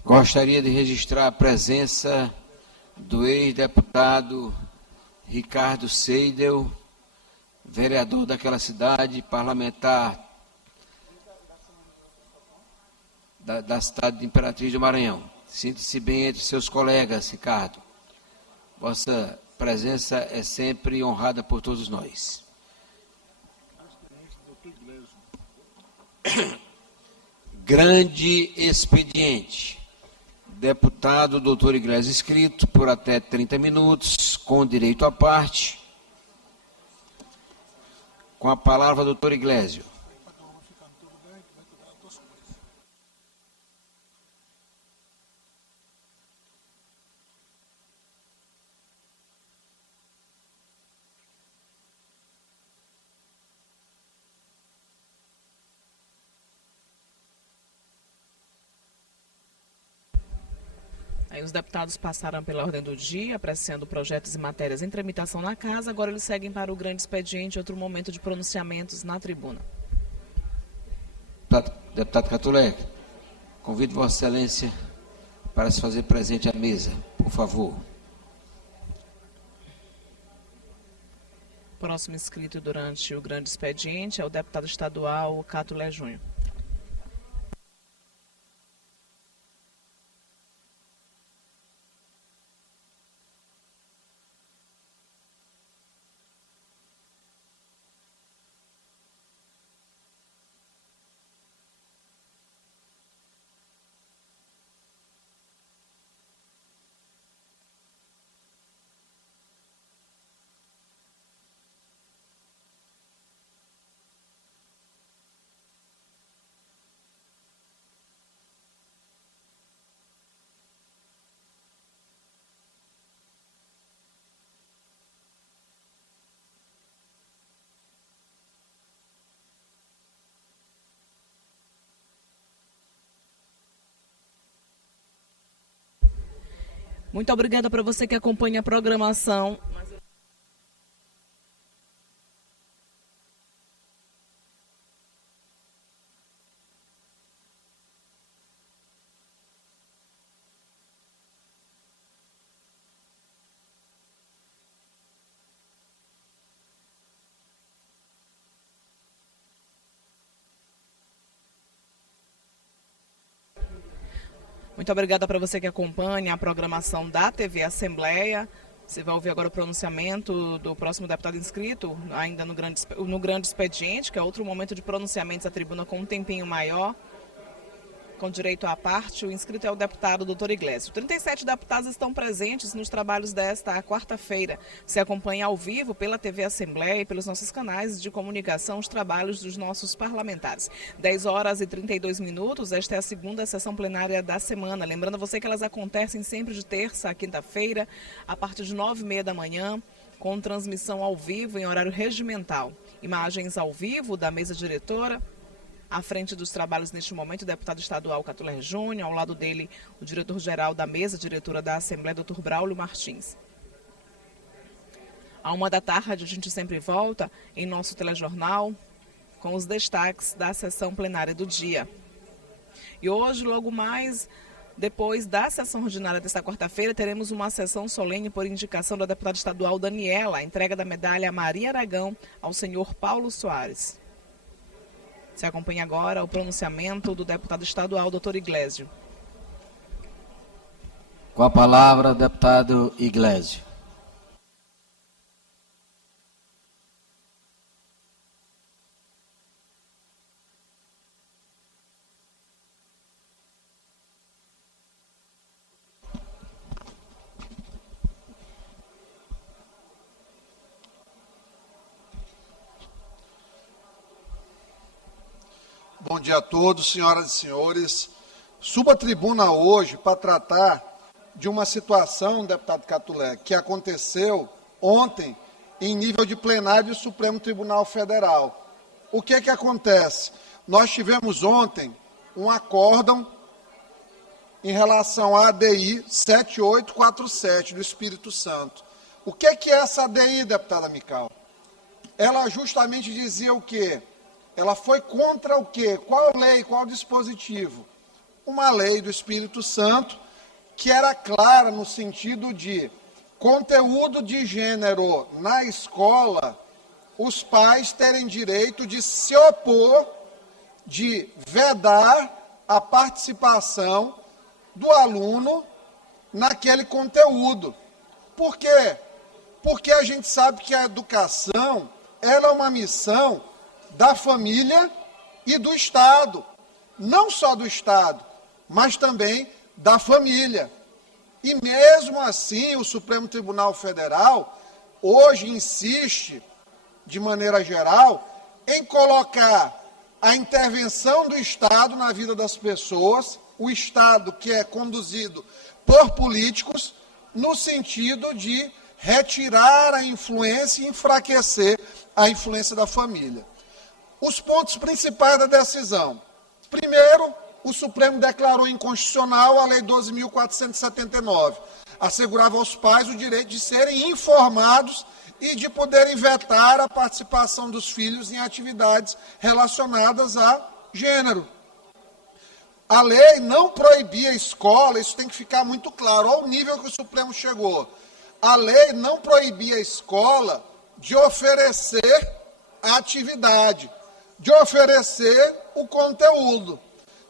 Gostaria de registrar a presença do ex-deputado Ricardo Seidel, vereador daquela cidade, parlamentar da cidade de Imperatriz do Maranhão. Sinta-se bem entre seus colegas, Ricardo. Vossa presença é sempre honrada por todos nós. Grande expediente. Deputado doutor Iglesias inscrito por até 30 minutos, com direito à parte. Com a palavra, doutor Iglesias. Aí os deputados passaram pela ordem do dia, apreciando projetos e matérias em tramitação na casa. Agora eles seguem para o grande expediente, outro momento de pronunciamentos na tribuna. Deputado Catulé, convido Vossa Excelência para se fazer presente à mesa, por favor. Próximo inscrito durante o grande expediente é o deputado estadual Catulé Júnior. Muito obrigada para você que acompanha a programação. Muito obrigada para você que acompanha a programação da TV Assembleia. Você vai ouvir agora o pronunciamento do próximo deputado inscrito, ainda no grande expediente, que é outro momento de pronunciamentos à tribuna com um tempinho maior. Com direito à parte, o inscrito é o deputado Dr. Iglesias. 37 deputados estão presentes nos trabalhos desta quarta-feira. Se acompanha ao vivo pela TV Assembleia e pelos nossos canais de comunicação os trabalhos dos nossos parlamentares. 10 horas e 32 minutos, esta é a segunda sessão plenária da semana. Lembrando a você que elas acontecem sempre de terça a quinta-feira, a partir de 9h30 da manhã, com transmissão ao vivo em horário regimental. Imagens ao vivo da mesa diretora. À frente dos trabalhos neste momento, o deputado estadual Catuler Júnior, ao lado dele o diretor-geral da mesa diretora da Assembleia, Dr. Braulio Martins. À 13h, a gente sempre volta em nosso telejornal com os destaques da sessão plenária do dia. E hoje, logo mais, depois da sessão ordinária desta quarta-feira, teremos uma sessão solene por indicação da deputada estadual Daniela, a entrega da medalha Maria Aragão ao senhor Paulo Soares. Se acompanha agora o pronunciamento do deputado estadual, Dr. Iglesias. Com a palavra, deputado Iglesias. Bom dia a todos, senhoras e senhores. Subo à tribuna hoje para tratar de uma situação, deputado Catuler, que aconteceu ontem em nível de plenário do Supremo Tribunal Federal. O que acontece? Nós tivemos ontem um acórdão em relação à ADI 7847 do Espírito Santo. O que é essa ADI, deputada Mical? Ela justamente dizia o quê? Ela foi contra o quê? Qual lei, qual dispositivo? Uma lei do Espírito Santo que era clara no sentido de conteúdo de gênero na escola, os pais terem direito de se opor, de vedar a participação do aluno naquele conteúdo. Por quê? Porque a gente sabe que a educação ela é uma missão da família e do Estado. Não só do Estado, mas também da família. E mesmo assim, o Supremo Tribunal Federal hoje insiste, de maneira geral, em colocar a intervenção do Estado na vida das pessoas, o Estado que é conduzido por políticos, no sentido de retirar a influência e enfraquecer a influência da família. Os pontos principais da decisão. Primeiro, o Supremo declarou inconstitucional a Lei 12.479. Assegurava aos pais o direito de serem informados e de poderem vetar a participação dos filhos em atividades relacionadas a gênero. A lei não proibia a escola, isso tem que ficar muito claro, ao nível que o Supremo chegou. A lei não proibia a escola de oferecer a atividade, de oferecer o conteúdo.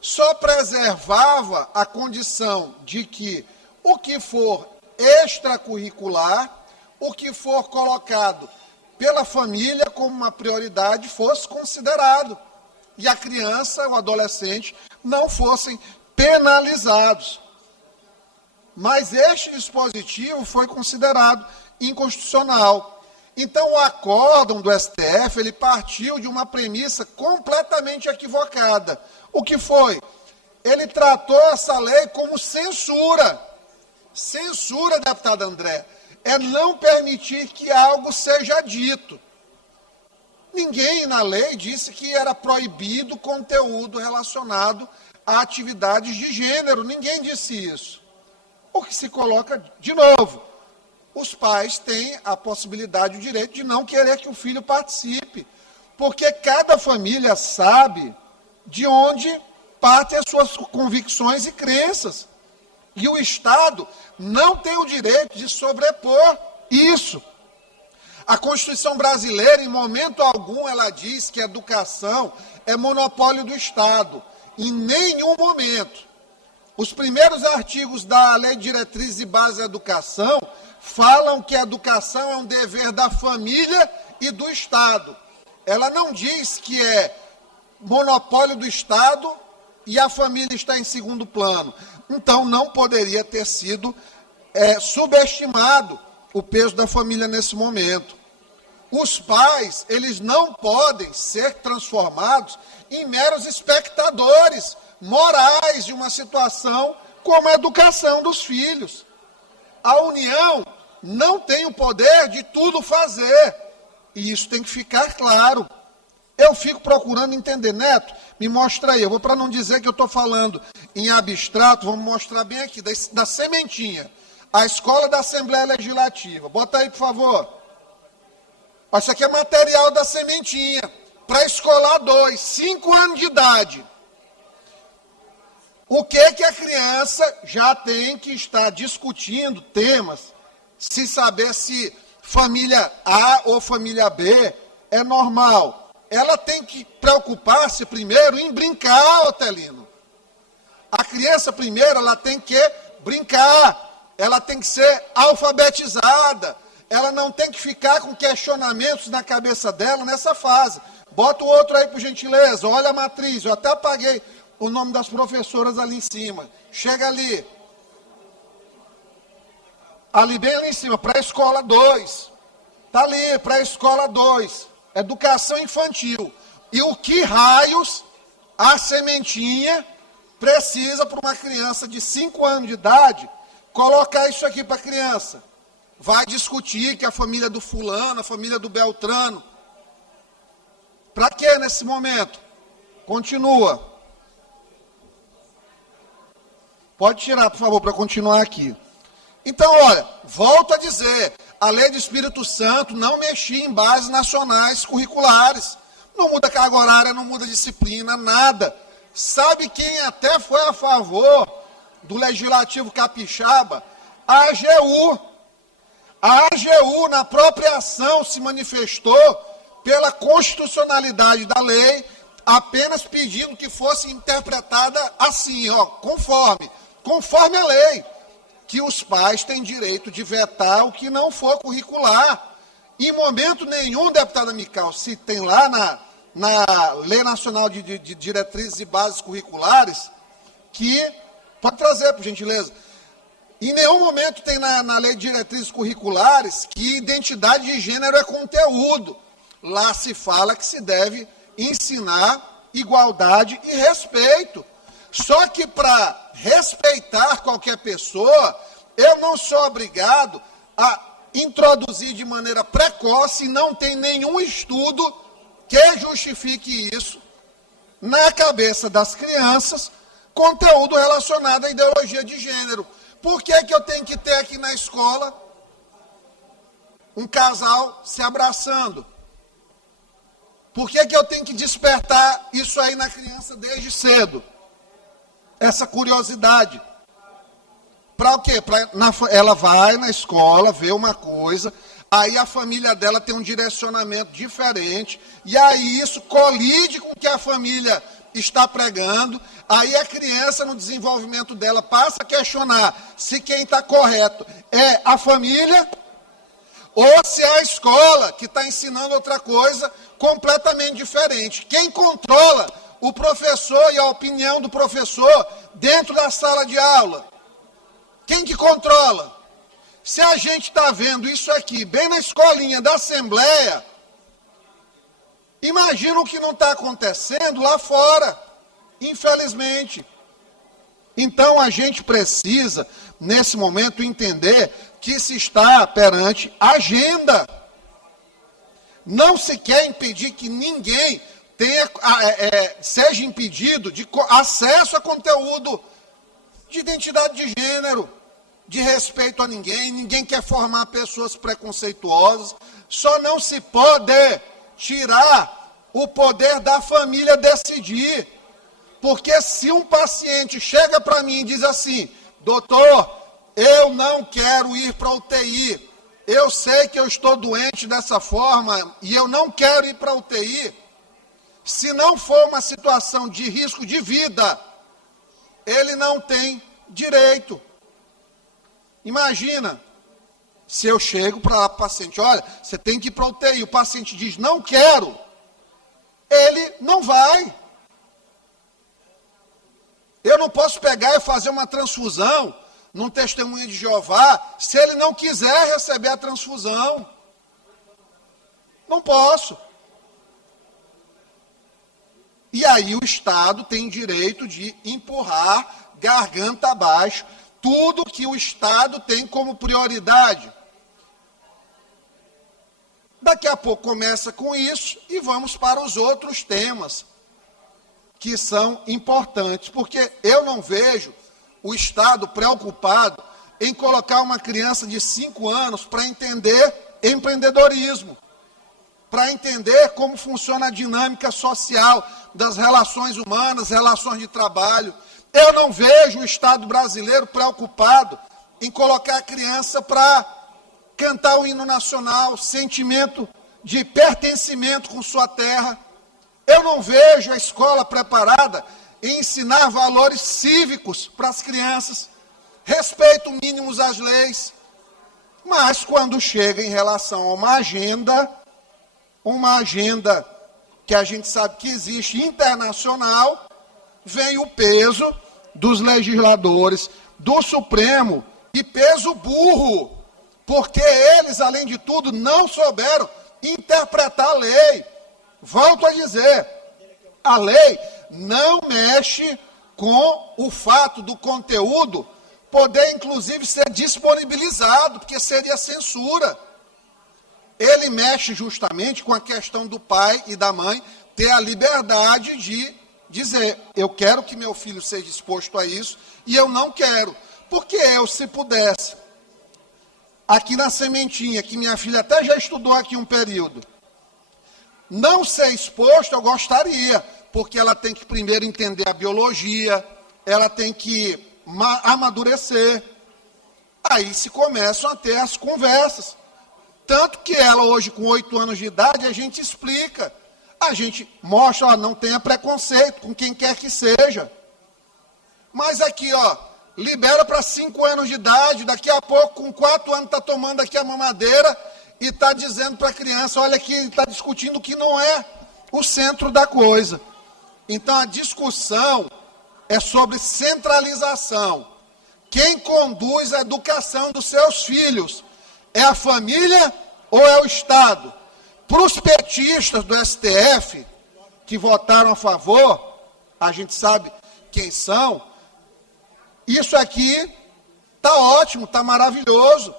Só preservava a condição de que o que for extracurricular, o que for colocado pela família como uma prioridade fosse considerado. E a criança, o adolescente, não fossem penalizados. Mas este dispositivo foi considerado inconstitucional. Então, o acórdão do STF, ele partiu de uma premissa completamente equivocada. O que foi? Ele tratou essa lei como censura. Censura, deputado André, é não permitir que algo seja dito. Ninguém na lei disse que era proibido conteúdo relacionado a atividades de gênero. Ninguém disse isso. O que se coloca, de novo, os pais têm a possibilidade, o direito de não querer que o filho participe, porque cada família sabe de onde partem as suas convicções e crenças. E o Estado não tem o direito de sobrepor isso. A Constituição brasileira, em momento algum, ela diz que a educação é monopólio do Estado. Em nenhum momento. Os primeiros artigos da Lei de Diretrizes e Bases da Educação falam que a educação é um dever da família e do Estado. Ela não diz que é monopólio do Estado e a família está em segundo plano. Então, não poderia ter sido subestimado o peso da família nesse momento. Os pais, eles não podem ser transformados em meros espectadores morais de uma situação como a educação dos filhos. A União não tem o poder de tudo fazer, e isso tem que ficar claro. Eu fico procurando entender. Neto, me mostra aí, para não dizer que eu estou falando em abstrato, vamos mostrar bem aqui, da sementinha, a escola da Assembleia Legislativa. Bota aí, por favor. Isso aqui é material da sementinha, pré-escolar 2, 5 anos de idade. O que a criança já tem que estar discutindo temas, se saber se família A ou família B é normal. Ela tem que preocupar-se primeiro em brincar, Otelino. A criança primeiro, ela tem que brincar, ela tem que ser alfabetizada, ela não tem que ficar com questionamentos na cabeça dela nessa fase. Bota o outro aí, por gentileza, olha a matriz, eu até apaguei o nome das professoras ali em cima. Chega ali. Ali bem ali em cima, pré-escola 2. Está ali, pré-escola 2. Educação infantil. E o que raios a sementinha precisa para uma criança de 5 anos de idade colocar isso aqui para a criança? Vai discutir que a família do fulano, a família do Beltrano. Para quê nesse momento? Continua. Pode tirar, por favor, para continuar aqui. Então, olha, volto a dizer, a Lei do Espírito Santo não mexia em bases nacionais curriculares. Não muda carga horária, não muda disciplina, nada. Sabe quem até foi a favor do Legislativo Capixaba? A AGU. A AGU, na própria ação, se manifestou pela constitucionalidade da lei, apenas pedindo que fosse interpretada assim, conforme a lei, que os pais têm direito de vetar o que não for curricular. Em momento nenhum, deputada Mical, se tem lá na Lei Nacional de Diretrizes e Bases Curriculares, que, pode trazer, por gentileza, em nenhum momento tem na Lei de Diretrizes Curriculares que identidade de gênero é conteúdo. Lá se fala que se deve ensinar igualdade e respeito. Só que para respeitar qualquer pessoa, eu não sou obrigado a introduzir de maneira precoce, e não tem nenhum estudo que justifique isso, na cabeça das crianças, conteúdo relacionado à ideologia de gênero. Por que eu tenho que ter aqui na escola um casal se abraçando? Por que eu tenho que despertar isso aí na criança desde cedo? Essa curiosidade. Para o quê? Ela vai na escola, vê uma coisa, aí a família dela tem um direcionamento diferente, e aí isso colide com o que a família está pregando, aí a criança, no desenvolvimento dela, passa a questionar se quem está correto é a família ou se é a escola que está ensinando outra coisa completamente diferente. Quem controla o professor e a opinião do professor dentro da sala de aula? Quem que controla? Se a gente está vendo isso aqui, bem na escolinha da Assembleia, imagina o que não está acontecendo lá fora, infelizmente. Então, a gente precisa, nesse momento, entender que se está perante agenda. Não se quer impedir que ninguém seja impedido de acesso a conteúdo de identidade de gênero, de respeito a ninguém quer formar pessoas preconceituosas, só não se pode tirar o poder da família decidir. Porque se um paciente chega para mim e diz assim, doutor, eu não quero ir para a UTI, eu sei que eu estou doente dessa forma e eu não quero ir para a UTI, se não for uma situação de risco de vida, ele não tem direito. Imagina, se eu chego para o paciente, olha, você tem que ir para a UTI, o paciente diz, não quero, ele não vai. Eu não posso pegar e fazer uma transfusão num testemunho de Jeová, se ele não quiser receber a transfusão. Não posso. E aí o Estado tem direito de empurrar garganta abaixo tudo que o Estado tem como prioridade. Daqui a pouco começa com isso e vamos para os outros temas que são importantes, porque eu não vejo o Estado preocupado em colocar uma criança de 5 anos para entender empreendedorismo, para entender como funciona a dinâmica social das relações humanas, relações de trabalho. Eu não vejo o Estado brasileiro preocupado em colocar a criança para cantar o hino nacional, sentimento de pertencimento com sua terra. Eu não vejo a escola preparada em ensinar valores cívicos para as crianças, respeito mínimos às leis. Mas quando chega em relação a uma agenda que a gente sabe que existe internacional, vem o peso dos legisladores, do Supremo, e peso burro, porque eles, além de tudo, não souberam interpretar a lei. Volto a dizer, a lei não mexe com o fato do conteúdo poder, inclusive, ser disponibilizado, porque seria censura. Ele mexe justamente com a questão do pai e da mãe ter a liberdade de dizer, eu quero que meu filho seja exposto a isso e eu não quero. Porque eu, se pudesse, aqui na Sementinha, que minha filha até já estudou aqui um período, não ser exposto, eu gostaria, porque ela tem que primeiro entender a biologia, ela tem que amadurecer. Aí se começam a ter as conversas. Tanto que ela hoje, com 8 anos de idade, a gente explica. A gente mostra, ó, não tenha preconceito com quem quer que seja. Mas aqui, ó, libera para 5 anos de idade, daqui a pouco, com 4 anos, está tomando aqui a mamadeira e está dizendo para a criança, olha aqui, está discutindo que não é o centro da coisa. Então, a discussão é sobre centralização. Quem conduz a educação dos seus filhos é a família ou é o Estado? Para os petistas do STF, que votaram a favor, a gente sabe quem são, isso aqui está ótimo, está maravilhoso.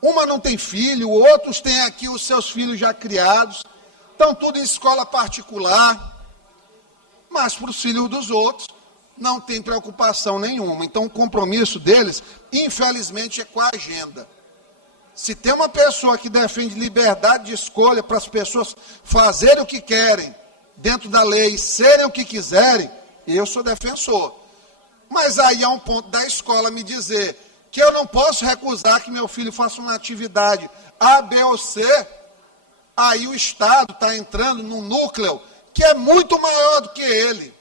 Uma não tem filho, outros têm aqui os seus filhos já criados, estão tudo em escola particular, mas para os filhos dos outros não tem preocupação nenhuma. Então o compromisso deles, infelizmente, é com a agenda. Se tem uma pessoa que defende liberdade de escolha para as pessoas fazerem o que querem, dentro da lei, serem o que quiserem, eu sou defensor. Mas aí é um ponto da escola me dizer que eu não posso recusar que meu filho faça uma atividade A, B ou C. Aí o Estado está entrando num núcleo que é muito maior do que ele.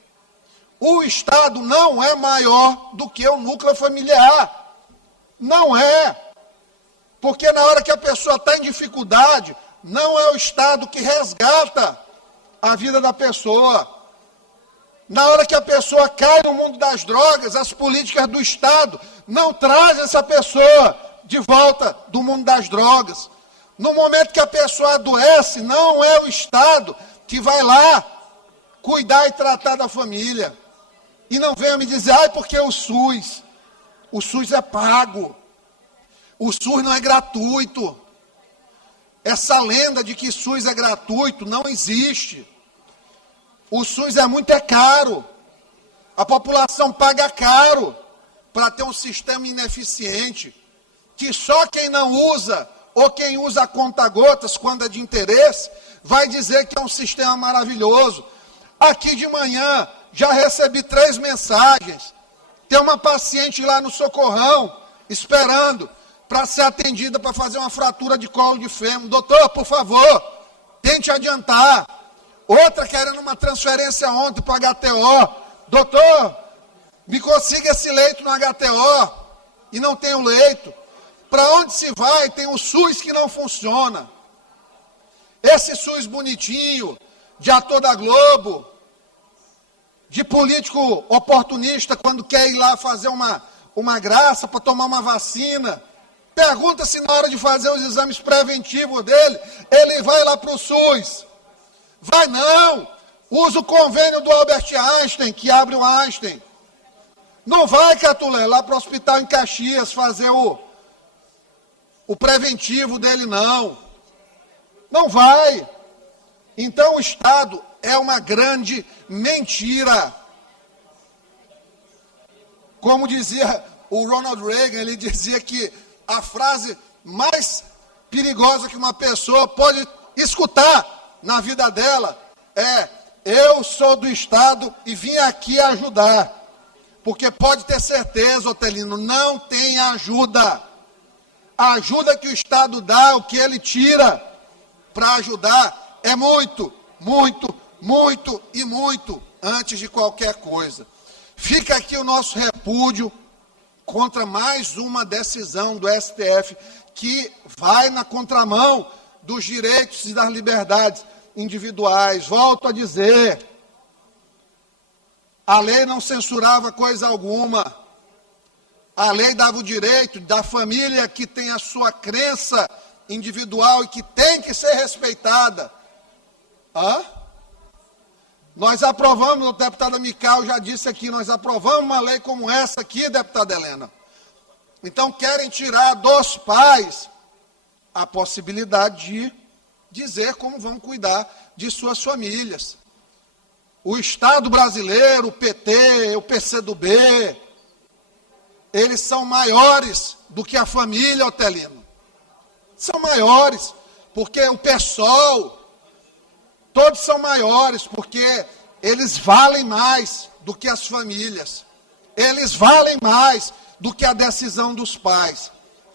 O Estado não é maior do que o núcleo familiar. Não é. Porque na hora que a pessoa está em dificuldade, não é o Estado que resgata a vida da pessoa. Na hora que a pessoa cai no mundo das drogas, as políticas do Estado não trazem essa pessoa de volta do mundo das drogas. No momento que a pessoa adoece, não é o Estado que vai lá cuidar e tratar da família. E não venha me dizer, porque o SUS é pago. O SUS não é gratuito. Essa lenda de que SUS é gratuito não existe. O SUS é muito caro. A população paga caro para ter um sistema ineficiente, que só quem não usa, ou quem usa a conta-gotas quando é de interesse, vai dizer que é um sistema maravilhoso. Aqui de manhã, já recebi 3 mensagens. Tem uma paciente lá no Socorrão, esperando para ser atendida para fazer uma fratura de colo de fêmur. Doutor, por favor, tente adiantar. Outra querendo uma transferência ontem para HTO. Doutor, me consiga esse leito no HTO e não tem o leito. Para onde se vai, tem o SUS que não funciona. Esse SUS bonitinho, de ator da Globo, de político oportunista quando quer ir lá fazer uma graça para tomar uma vacina. Pergunta se na hora de fazer os exames preventivos dele, ele vai lá para o SUS. Vai não! Usa o convênio do Albert Einstein, que abre o Einstein. Não vai, Catulé, lá para o hospital em Caxias fazer o preventivo dele, não. Não vai. Então o Estado é uma grande mentira. Como dizia o Ronald Reagan, ele dizia que a frase mais perigosa que uma pessoa pode escutar na vida dela é: eu sou do Estado e vim aqui ajudar. Porque pode ter certeza, Otelino, não tem ajuda. A ajuda que o Estado dá, o que ele tira para ajudar, é muito, muito, muito e muito antes de qualquer coisa. Fica aqui o nosso repúdio contra mais uma decisão do STF que vai na contramão dos direitos e das liberdades individuais. Volto a dizer, a lei não censurava coisa alguma. A lei dava o direito da família que tem a sua crença individual e que tem que ser respeitada. Nós aprovamos, o deputado Mical já disse aqui, nós aprovamos uma lei como essa aqui, deputada Helena. Então querem tirar dos pais a possibilidade de dizer como vão cuidar de suas famílias. O Estado brasileiro, o PT, o PCdoB, eles são maiores do que a família, Otelino. São maiores, porque o PSOL, todos são maiores, porque eles valem mais do que as famílias. Eles valem mais do que a decisão dos pais.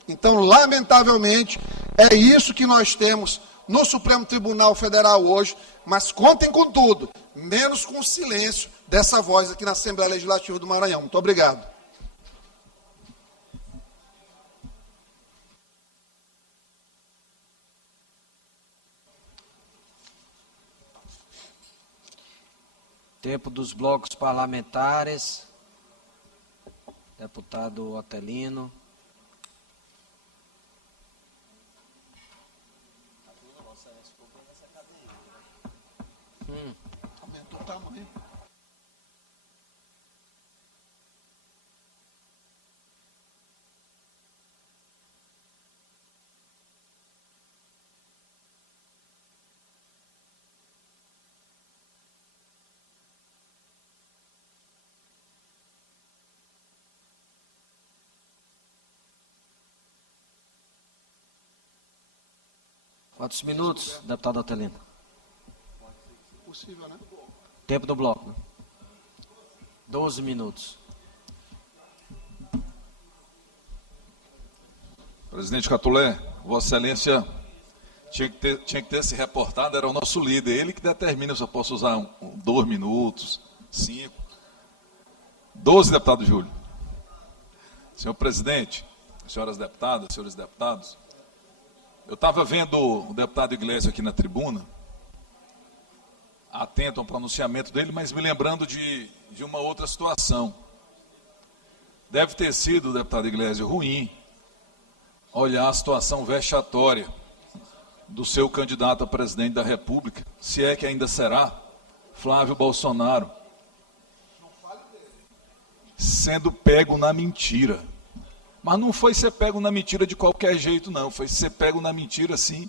Então, lamentavelmente, é isso que nós temos no Supremo Tribunal Federal hoje, mas contem com tudo, menos com o silêncio dessa voz aqui na Assembleia Legislativa do Maranhão. Muito obrigado. Tempo dos blocos parlamentares. Deputado Otelino. Aumentou o tamanho. Quantos minutos, deputado Otelino? Possível, né? Tempo do bloco. 12 minutos. Presidente Catulé, Vossa Excelência tinha que ter se reportado, era o nosso líder, ele que determina se eu posso usar 2 minutos, 5. 12, deputado Júlio. Senhor presidente, senhoras deputadas, senhores deputados, eu estava vendo o deputado Iglesias aqui na tribuna, atento ao pronunciamento dele, mas me lembrando de uma outra situação. Deve ter sido, deputado Iglesias, ruim olhar a situação vexatória do seu candidato a presidente da República, se é que ainda será, Flávio Bolsonaro, sendo pego na mentira. Mas não foi ser pego na mentira de qualquer jeito, não. Foi ser pego na mentira, sim,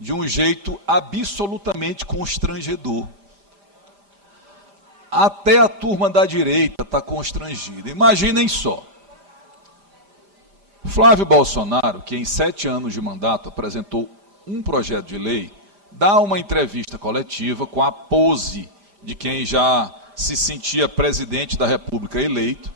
de um jeito absolutamente constrangedor. Até a turma da direita está constrangida. Imaginem só. Flávio Bolsonaro, que em 7 anos de mandato apresentou um projeto de lei, dá uma entrevista coletiva com a pose de quem já se sentia presidente da República eleito.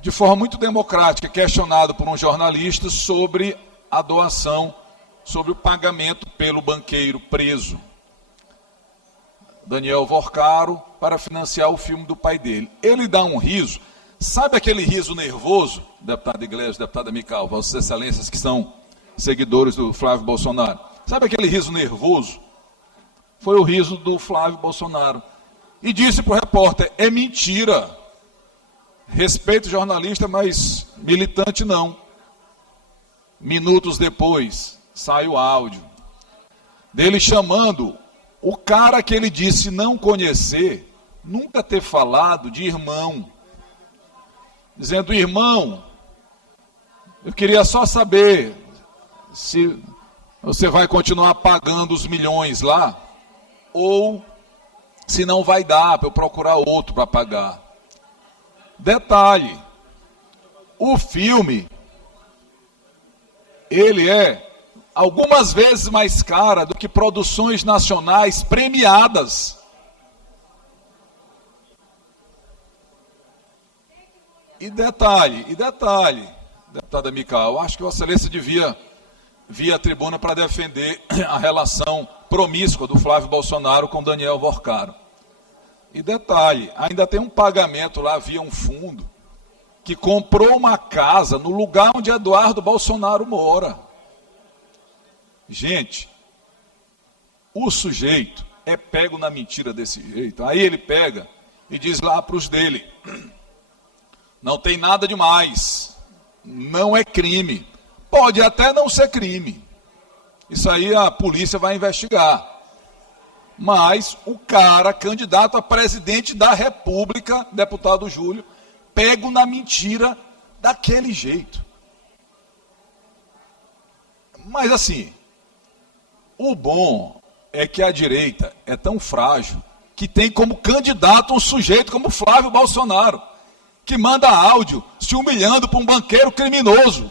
De forma muito democrática, questionado por um jornalista sobre a doação, sobre o pagamento pelo banqueiro preso. Daniel Vorcaro, para financiar o filme do pai dele. Ele dá um riso, sabe aquele riso nervoso, deputado Iglesias, deputada Mical, vossas excelências que são seguidores do Flávio Bolsonaro, sabe aquele riso nervoso? Foi o riso do Flávio Bolsonaro. E disse para o repórter, é mentira. Respeito jornalista, mas militante não. Minutos depois, sai o áudio dele chamando o cara que ele disse não conhecer, nunca ter falado, de irmão. Dizendo, irmão, eu queria só saber se você vai continuar pagando os milhões lá, ou se não vai dar para eu procurar outro para pagar. Detalhe, o filme, ele é algumas vezes mais caro do que produções nacionais premiadas. E detalhe, deputada Mical, acho que Vossa Excelência devia vir à tribuna para defender a relação promíscua do Flávio Bolsonaro com Daniel Vorcaro. E detalhe, ainda tem um pagamento lá via um fundo que comprou uma casa no lugar onde Eduardo Bolsonaro mora. Gente, o sujeito é pego na mentira desse jeito. Aí ele pega e diz lá para os dele, não tem nada demais, não é crime. Pode até não ser crime. Isso aí a polícia vai investigar. Mas o cara, candidato a presidente da República, deputado Júlio, pego na mentira daquele jeito. Mas assim, o bom é que a direita é tão frágil que tem como candidato um sujeito como Flávio Bolsonaro, que manda áudio se humilhando para um banqueiro criminoso,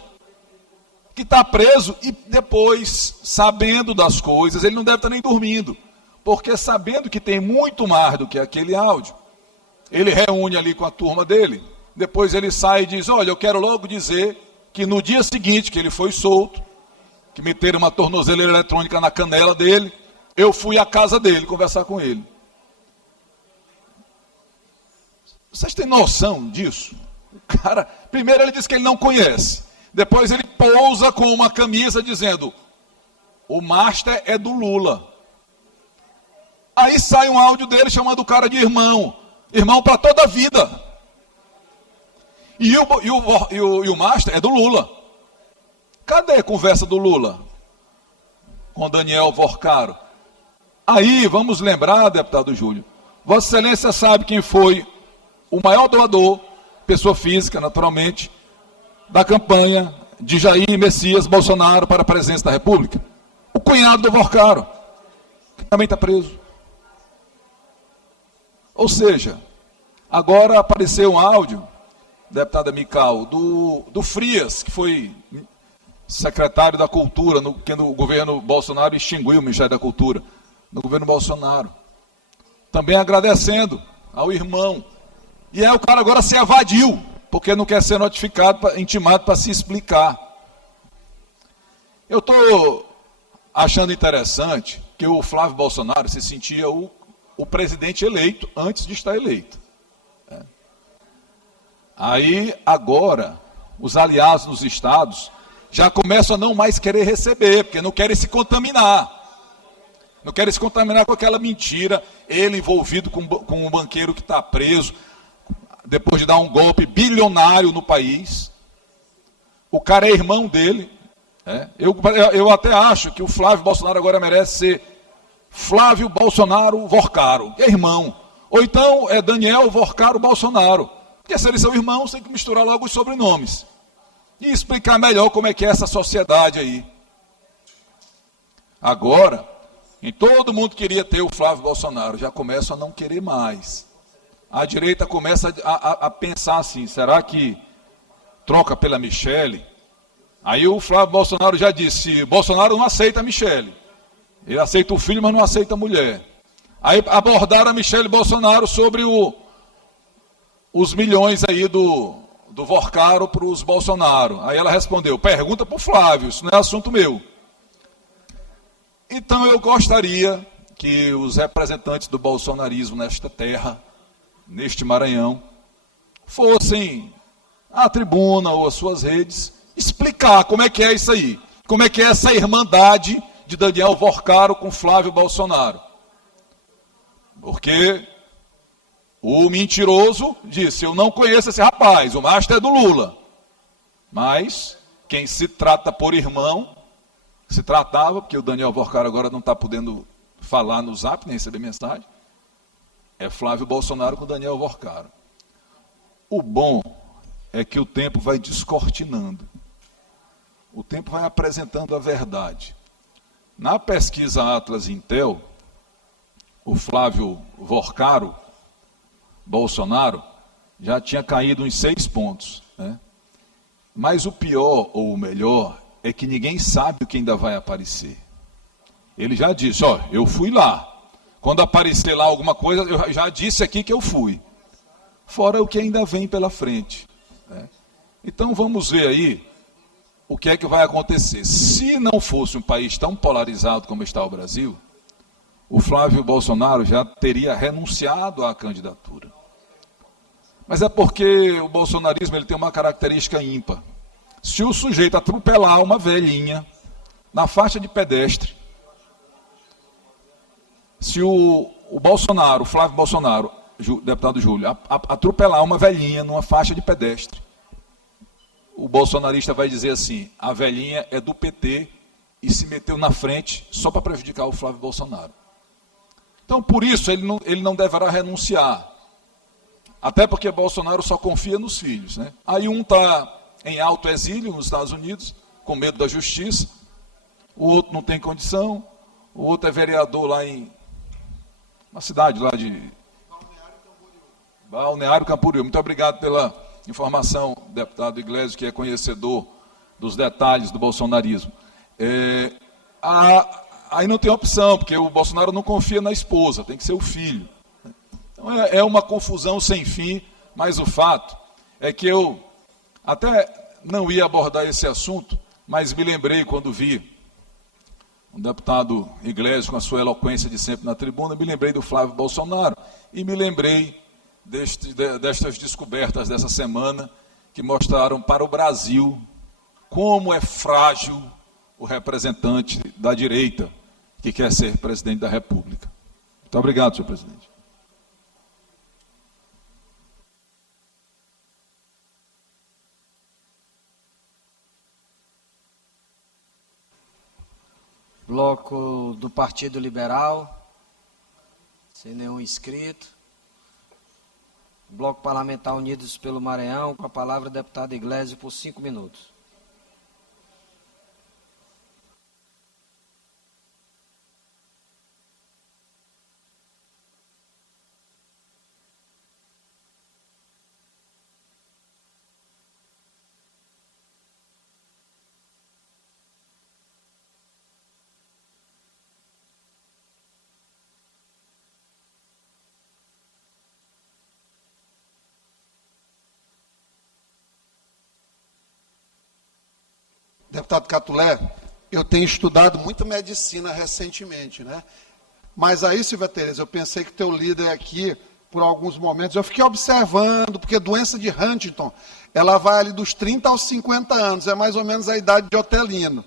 que está preso e depois, sabendo das coisas, ele não deve estar nem dormindo, porque sabendo que tem muito mais do que aquele áudio, ele reúne ali com a turma dele, depois ele sai e diz, olha, eu quero logo dizer que no dia seguinte que ele foi solto, que meteram uma tornozeleira eletrônica na canela dele, eu fui à casa dele conversar com ele. Vocês têm noção disso? O cara, primeiro ele diz que ele não conhece, depois ele pousa com uma camisa dizendo, o master é do Lula. Aí sai um áudio dele chamando o cara de irmão, irmão para toda a vida. E o master é do Lula. Cadê a conversa do Lula com Daniel Vorcaro? Aí, vamos lembrar, deputado Júlio, Vossa Excelência sabe quem foi o maior doador, pessoa física, naturalmente, da campanha de Jair Messias Bolsonaro para a presidência da República? O cunhado do Vorcaro, que também está preso. Ou seja, agora apareceu um áudio, deputada Mical, do Frias, que foi secretário da Cultura, que no governo Bolsonaro extinguiu o Ministério da Cultura, no governo Bolsonaro. Também agradecendo ao irmão. E aí o cara agora se evadiu, porque não quer ser notificado, intimado para se explicar. Eu estou achando interessante que o Flávio Bolsonaro se sentia o presidente eleito antes de estar eleito. Aí, agora, os aliados nos estados já começam a não mais querer receber, porque não querem se contaminar. Não querem se contaminar com aquela mentira, ele envolvido com um banqueiro que está preso, depois de dar um golpe bilionário no país. O cara é irmão dele. Eu até acho que o Flávio Bolsonaro agora merece ser Flávio Bolsonaro Vorcaro, que é irmão. Ou então é Daniel Vorcaro Bolsonaro. Porque se eles são irmãos, tem que misturar logo os sobrenomes. E explicar melhor como é que é essa sociedade aí. Agora, todo mundo queria ter o Flávio Bolsonaro, já começa a não querer mais. A direita começa a pensar assim, será que troca pela Michele? Aí o Flávio Bolsonaro já disse, Bolsonaro não aceita a Michele. Ele aceita o filho, mas não aceita a mulher. Aí abordaram a Michele Bolsonaro sobre os milhões aí do Vorcaro para os Bolsonaro. Aí ela respondeu, pergunta para o Flávio, isso não é assunto meu. Então eu gostaria que os representantes do bolsonarismo nesta terra, neste Maranhão, fossem à tribuna ou às suas redes explicar como é que é isso aí, como é que é essa irmandade de Daniel Vorcaro com Flávio Bolsonaro. Porque o mentiroso disse, eu não conheço esse rapaz, o master é do Lula. Mas quem se trata por irmão, se tratava, porque o Daniel Vorcaro agora não está podendo falar no Zap, nem receber mensagem, é Flávio Bolsonaro com Daniel Vorcaro. O bom é que o tempo vai descortinando. O tempo vai apresentando a verdade. Na pesquisa Atlas Intel, o Flávio Vorcaro, Bolsonaro, já tinha caído uns 6 pontos. Né? Mas o pior, ou o melhor, é que ninguém sabe o que ainda vai aparecer. Ele já disse, ó, eu fui lá. Quando aparecer lá alguma coisa, eu já disse aqui que eu fui. Fora o que ainda vem pela frente. Né? Então vamos ver aí o que é que vai acontecer. Se não fosse um país tão polarizado como está o Brasil, o Flávio Bolsonaro já teria renunciado à candidatura. Mas é porque o bolsonarismo ele tem uma característica ímpar. Se o sujeito atropelar uma velhinha na faixa de pedestre, se o Bolsonaro, o Flávio Bolsonaro, deputado Júlio, atropelar uma velhinha numa faixa de pedestre, o bolsonarista vai dizer assim, a velhinha é do PT e se meteu na frente só para prejudicar o Flávio Bolsonaro. Então, por isso, ele não deverá renunciar. Até porque Bolsonaro só confia nos filhos. Né? Aí um está em alto exílio nos Estados Unidos, com medo da justiça, o outro não tem condição, o outro é vereador lá em uma cidade lá de Balneário Camboriú. Muito obrigado pela informação, deputado Iglesias, que é conhecedor dos detalhes do bolsonarismo. Aí não tem opção, porque o Bolsonaro não confia na esposa, tem que ser o filho. Então é uma confusão sem fim, mas o fato é que eu até não ia abordar esse assunto, mas me lembrei quando vi o deputado Iglesias com a sua eloquência de sempre na tribuna, me lembrei do Flávio Bolsonaro e me lembrei destas descobertas dessa semana que mostraram para o Brasil como é frágil o representante da direita que quer ser presidente da República. Muito obrigado, senhor presidente. Bloco do Partido Liberal, sem nenhum inscrito. Bloco Parlamentar Unidos pelo Maranhão, com a palavra o deputado Iglesias por 5 minutos. Deputado Catulé, eu tenho estudado muito medicina recentemente, né? Mas aí, Silvia Tereza, eu pensei que teu líder aqui, por alguns momentos, eu fiquei observando, porque doença de Huntington, ela vai ali dos 30 aos 50 anos, é mais ou menos a idade de Otelino.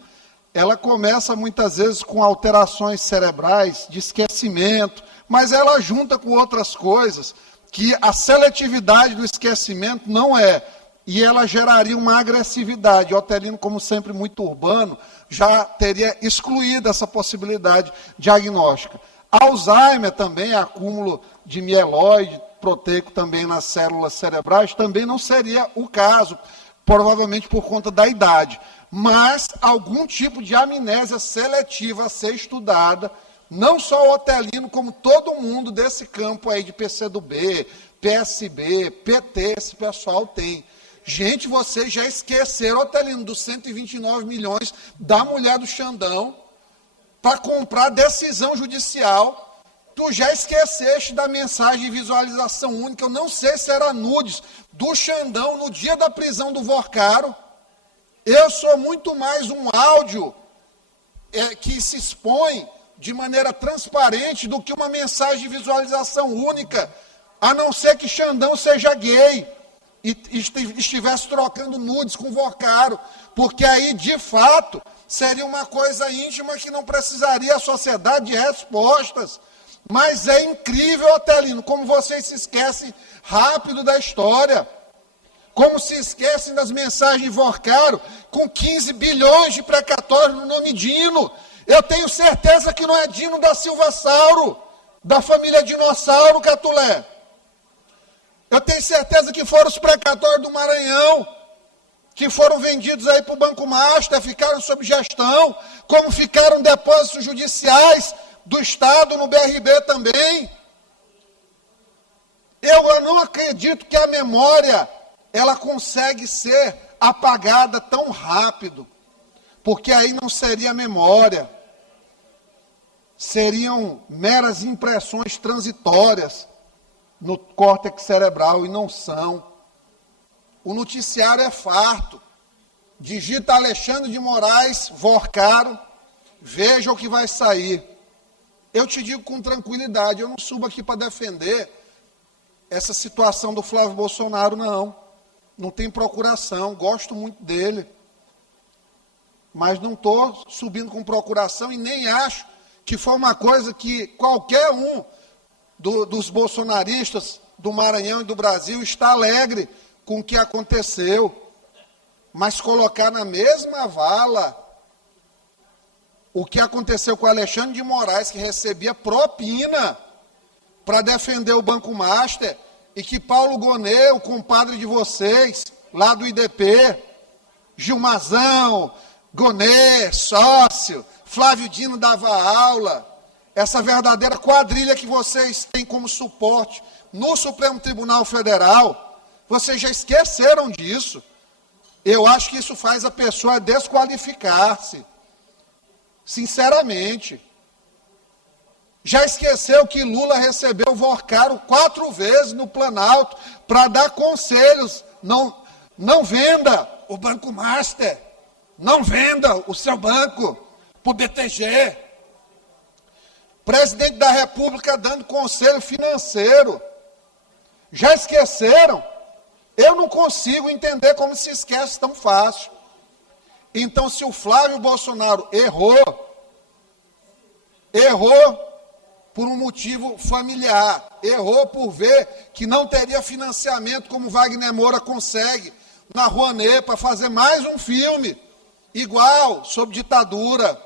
Ela começa muitas vezes com alterações cerebrais, de esquecimento, mas ela junta com outras coisas, que a seletividade do esquecimento não é. E ela geraria uma agressividade. Otelino, como sempre muito urbano, já teria excluído essa possibilidade diagnóstica. Alzheimer também, acúmulo de mieloide proteico também nas células cerebrais, também não seria o caso, provavelmente por conta da idade. Mas algum tipo de amnésia seletiva a ser estudada, não só o Otelino, como todo mundo desse campo aí de PCdoB, PSB, PT, esse pessoal tem. Gente, vocês já esqueceram, Otelino, dos 129 milhões da mulher do Xandão para comprar decisão judicial. Tu já esqueceste da mensagem de visualização única, eu não sei se era nudes, do Xandão no dia da prisão do Vorcaro. Eu sou muito mais um áudio que se expõe de maneira transparente do que uma mensagem de visualização única, a não ser que Xandão seja gay e estivesse trocando nudes com Vocaro, porque aí, de fato, seria uma coisa íntima que não precisaria a sociedade de respostas. Mas é incrível, Otelino, como vocês se esquecem rápido da história. Como se esquecem das mensagens de Vocaro com 15 bilhões de precatórios no nome Dino. Eu tenho certeza que não é Dino da Silva Sauro, da família Dinossauro, Catulé. Eu tenho certeza que foram os precatórios do Maranhão, que foram vendidos aí para o Banco Master, ficaram sob gestão, como ficaram depósitos judiciais do Estado no BRB também. Eu não acredito que a memória ela consegue ser apagada tão rápido, porque aí não seria memória, seriam meras impressões transitórias no córtex cerebral, e não são. O noticiário é farto. Digita Alexandre de Moraes, Vocaro, veja o que vai sair. Eu te digo com tranquilidade, eu não subo aqui para defender essa situação do Flávio Bolsonaro, não. Não tem procuração, gosto muito dele. Mas não estou subindo com procuração e nem acho que foi uma coisa que qualquer um dos bolsonaristas do Maranhão e do Brasil está alegre com o que aconteceu. Mas colocar na mesma vala o que aconteceu com o Alexandre de Moraes, que recebia propina para defender o Banco Master, e que Paulo Gonet, o compadre de vocês, lá do IDP, Gilmazão, Gonet, sócio, Flávio Dino dava aula, essa verdadeira quadrilha que vocês têm como suporte no Supremo Tribunal Federal, vocês já esqueceram disso. Eu acho que isso faz a pessoa desqualificar-se. Sinceramente. Já esqueceu que Lula recebeu o Vocaro 4 vezes no Planalto para dar conselhos. Não venda o Banco Master. Não venda o seu banco para o BTG. Presidente da República dando conselho financeiro. Já esqueceram? Eu não consigo entender como se esquece tão fácil. Então, se o Flávio Bolsonaro errou por um motivo familiar, errou por ver que não teria financiamento como Wagner Moura consegue na Rouanet para fazer mais um filme igual, sobre ditadura.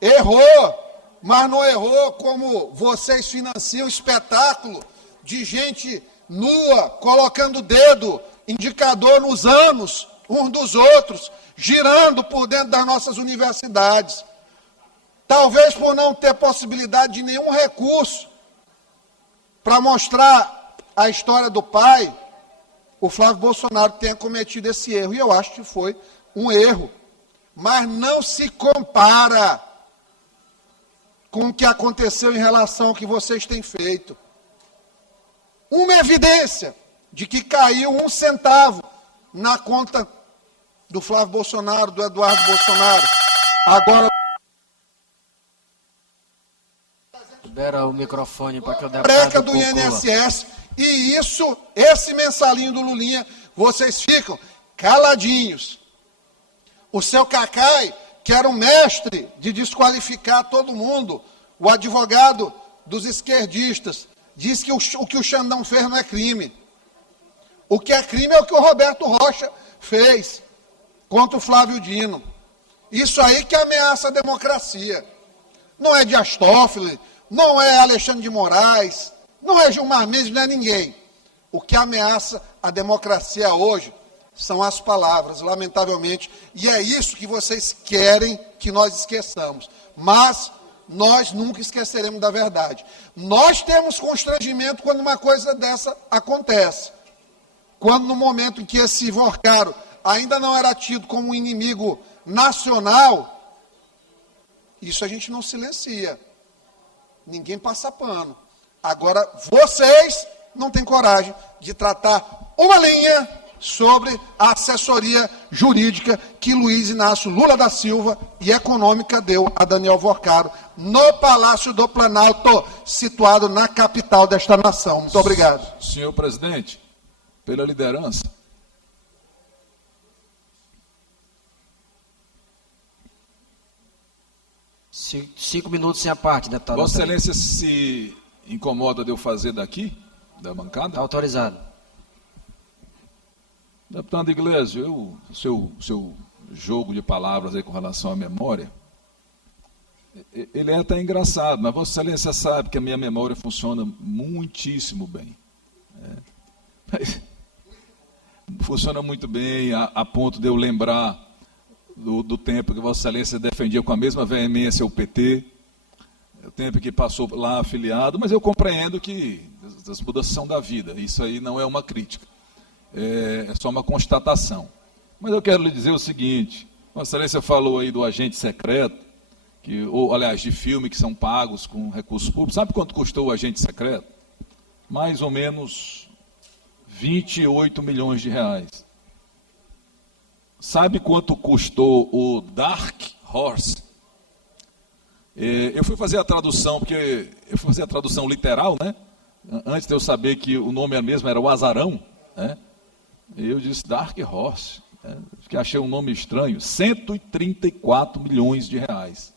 Errou, mas não errou como vocês financiam espetáculo de gente nua, colocando o dedo, indicador nos anos, uns dos outros, girando por dentro das nossas universidades. Talvez por não ter possibilidade de nenhum recurso para mostrar a história do pai, o Flávio Bolsonaro tenha cometido esse erro. E eu acho que foi um erro. Mas não se compara com o que aconteceu em relação ao que vocês têm feito. Uma evidência de que caiu 1 centavo na conta do Flávio Bolsonaro, do Eduardo Bolsonaro. Agora, libera o microfone para que o deputado breca do conclua. INSS, e isso, esse mensalinho do Lulinha, vocês ficam caladinhos. O seu Cacai, que era um mestre de desqualificar todo mundo, o advogado dos esquerdistas, diz que o que o Xandão fez não é crime. O que é crime é o que o Roberto Rocha fez contra o Flávio Dino. Isso aí que ameaça a democracia. Não é Dias Toffoli, não é Alexandre de Moraes, não é Gilmar Mendes, não é ninguém. O que ameaça a democracia hoje são as palavras, lamentavelmente, e é isso que vocês querem que nós esqueçamos. Mas nós nunca esqueceremos da verdade. Nós temos constrangimento quando uma coisa dessa acontece. Quando no momento em que esse Vocaro ainda não era tido como um inimigo nacional, isso a gente não silencia. Ninguém passa pano. Agora, vocês não têm coragem de tratar uma linha sobre a assessoria jurídica que Luiz Inácio Lula da Silva e econômica deu a Daniel Vorcaro no Palácio do Planalto, situado na capital desta nação. Muito obrigado. Senhor presidente, pela liderança. Cinco minutos sem a parte, deputado. Vossa Excelência se incomoda de eu fazer daqui, da bancada? Está autorizado. Deputado Iglesias, seu jogo de palavras aí com relação à memória, ele é até engraçado, mas Vossa Excelência sabe que a minha memória funciona muitíssimo bem. Funciona muito bem, a ponto de eu lembrar do tempo que Vossa Excelência defendia com a mesma veemência o PT, o tempo que passou lá afiliado, mas eu compreendo que as mudanças são da vida, isso aí não é uma crítica, é só uma constatação. Mas eu quero lhe dizer o seguinte, Vossa Excelência falou aí do agente secreto, ou aliás, de filme que são pagos com recursos públicos. Sabe quanto custou o agente secreto? Mais ou menos 28 milhões de reais. Sabe quanto custou o Dark Horse? Eu fui fazer a tradução, porque eu fui fazer a tradução literal, né? Antes de eu saber que o nome mesmo era o Azarão, né? Eu disse Dark Horse, né? Porque achei um nome estranho. 134 milhões de reais.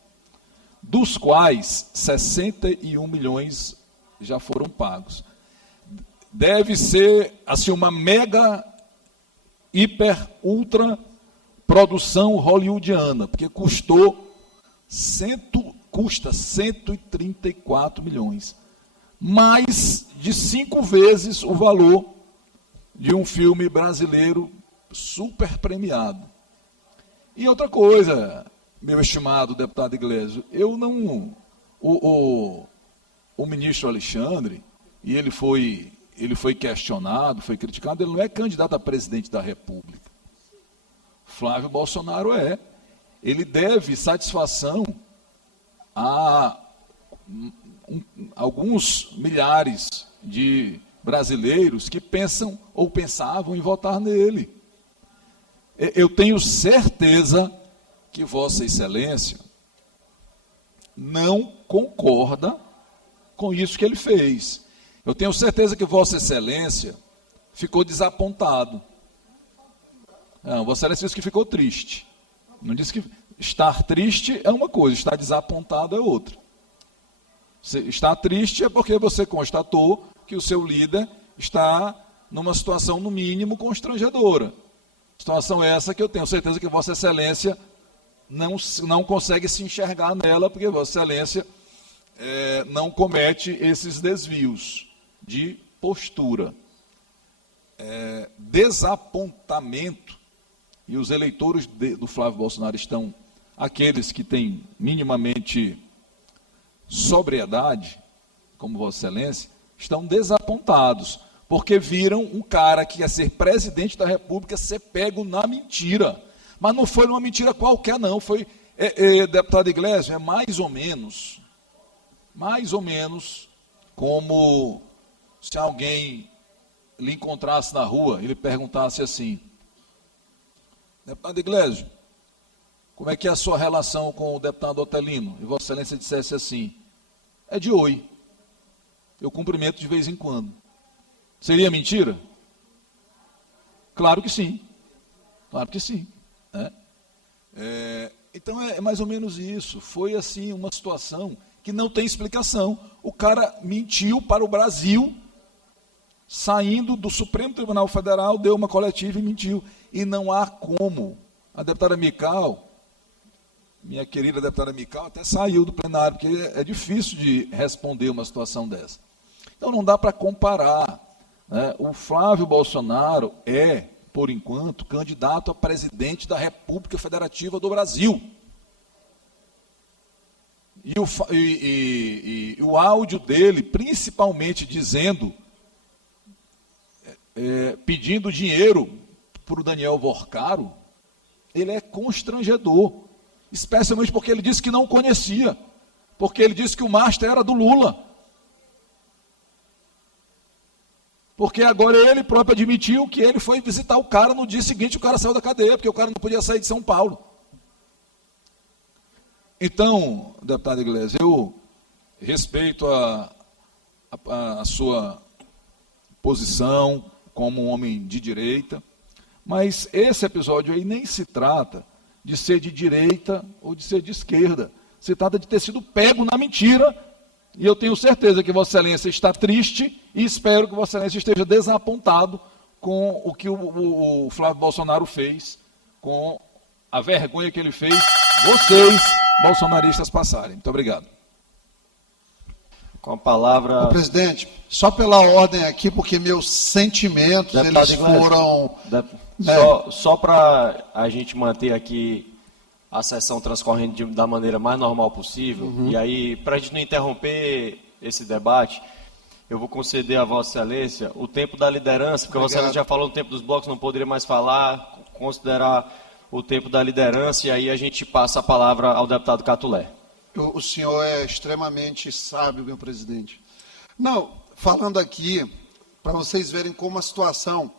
Dos quais 61 milhões já foram pagos. Deve ser assim uma mega, hiper, ultra produção hollywoodiana, porque custa 134 milhões. Mais de 5 vezes o valor de um filme brasileiro super premiado. E outra coisa, meu estimado deputado Iglesias, o ministro Alexandre, e ele foi questionado, foi criticado, ele não é candidato a presidente da República. Flávio Bolsonaro é. Ele deve satisfação a alguns milhares de brasileiros que pensam ou pensavam em votar nele. Eu tenho certeza que Vossa Excelência não concorda com isso que ele fez. Eu tenho certeza que Vossa Excelência ficou desapontado. Não, Vossa Excelência disse que ficou triste. Não disse que estar triste é uma coisa, estar desapontado é outra. Estar triste é porque você constatou que o seu líder está numa situação, no mínimo, constrangedora. Situação essa que eu tenho certeza que Vossa Excelência não consegue se enxergar nela, porque Vossa Excelência não comete esses desvios de postura. Desapontamento, e os eleitores do Flávio Bolsonaro estão, aqueles que têm minimamente sobriedade, como Vossa Excelência, estão desapontados, porque viram um cara que ia ser presidente da República ser pego na mentira. Mas não foi uma mentira qualquer, não. Foi, deputado Iglesias, é mais ou menos como se alguém lhe encontrasse na rua e lhe perguntasse assim: deputado Iglesias, como é que é a sua relação com o deputado Otelino? E Vossa Excelência dissesse assim: é de oi. Eu cumprimento de vez em quando. Seria mentira? Claro que sim. Claro que sim. Então é mais ou menos isso. Foi assim uma situação que não tem explicação. O cara mentiu para o Brasil, saindo do Supremo Tribunal Federal, deu uma coletiva e mentiu. E não há como. A deputada Mical, minha querida deputada Mical, até saiu do plenário, porque é difícil de responder uma situação dessa. Então não dá para comparar. Né? O Flávio Bolsonaro é, por enquanto, candidato a presidente da República Federativa do Brasil. E o áudio dele, principalmente dizendo, pedindo dinheiro para o Daniel Vorcaro, ele é constrangedor, especialmente porque ele disse que não conhecia, porque ele disse que o master era do Lula. Porque agora ele próprio admitiu que ele foi visitar o cara no dia seguinte, o cara saiu da cadeia, porque o cara não podia sair de São Paulo. Então, deputado Iglesias, eu respeito a sua posição como um homem de direita, mas esse episódio aí nem se trata de ser de direita ou de ser de esquerda. Se trata de ter sido pego na mentira, e eu tenho certeza que Vossa Excelência está triste e espero que Vossa Excelência esteja desapontado com o que o Flávio Bolsonaro fez, com a vergonha que ele fez vocês, bolsonaristas, passarem. Muito obrigado. Com a palavra... Presidente, só pela ordem aqui, porque meus sentimentos, Deputado eles Iglesias, foram... Só para a gente manter aqui a sessão transcorrendo da maneira mais normal possível, e aí, para a gente não interromper esse debate, eu vou conceder a Vossa Excelência o tempo da liderança, porque Vossa Excelência já falou no tempo dos blocos, não poderia mais falar, considerar o tempo da liderança, e aí a gente passa a palavra ao deputado Catulé. O senhor é extremamente sábio, meu presidente. Não, falando aqui, para vocês verem como a situação...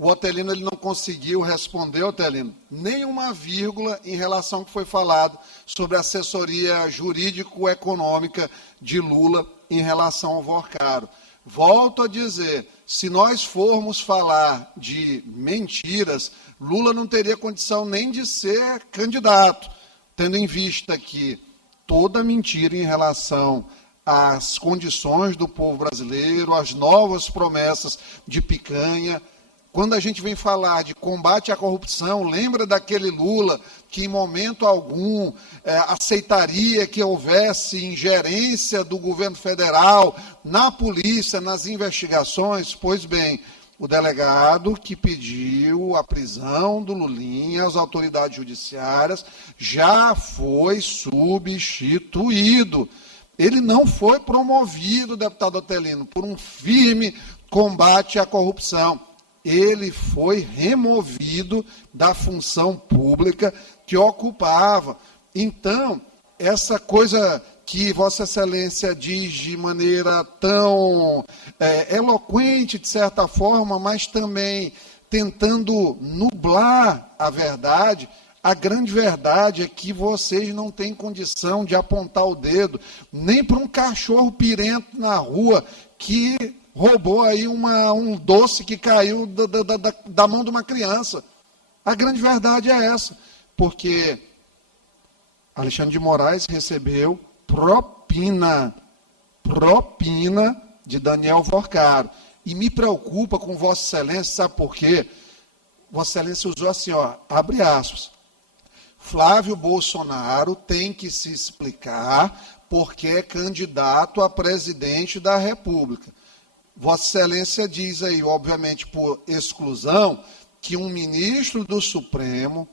O Otelino ele não conseguiu responder, Otelino, nenhuma vírgula em relação ao que foi falado sobre a assessoria jurídico-econômica de Lula em relação ao Vorcaro. Volto a dizer, se nós formos falar de mentiras, Lula não teria condição nem de ser candidato, tendo em vista que toda mentira em relação às condições do povo brasileiro, às novas promessas de picanha. Quando a gente vem falar de combate à corrupção, lembra daquele Lula que em momento algum aceitaria que houvesse ingerência do governo federal na polícia, nas investigações? Pois bem, o delegado que pediu a prisão do Lulinha às autoridades judiciárias já foi substituído. Ele não foi promovido, deputado Otelino, por um firme combate à corrupção. Ele foi removido da função pública que ocupava. Então, essa coisa que Vossa Excelência diz de maneira tão eloquente, de certa forma, mas também tentando nublar a verdade, a grande verdade é que vocês não têm condição de apontar o dedo nem para um cachorro pirento na rua que roubou aí um doce que caiu da mão de uma criança. A grande verdade é essa, porque Alexandre de Moraes recebeu propina de Daniel Vorcaro. E me preocupa com Vossa Excelência, sabe por quê? Vossa Excelência usou assim, ó, abre aspas, Flávio Bolsonaro tem que se explicar porque é candidato a presidente da República. Vossa Excelência diz aí, obviamente por exclusão, que um ministro do Supremo,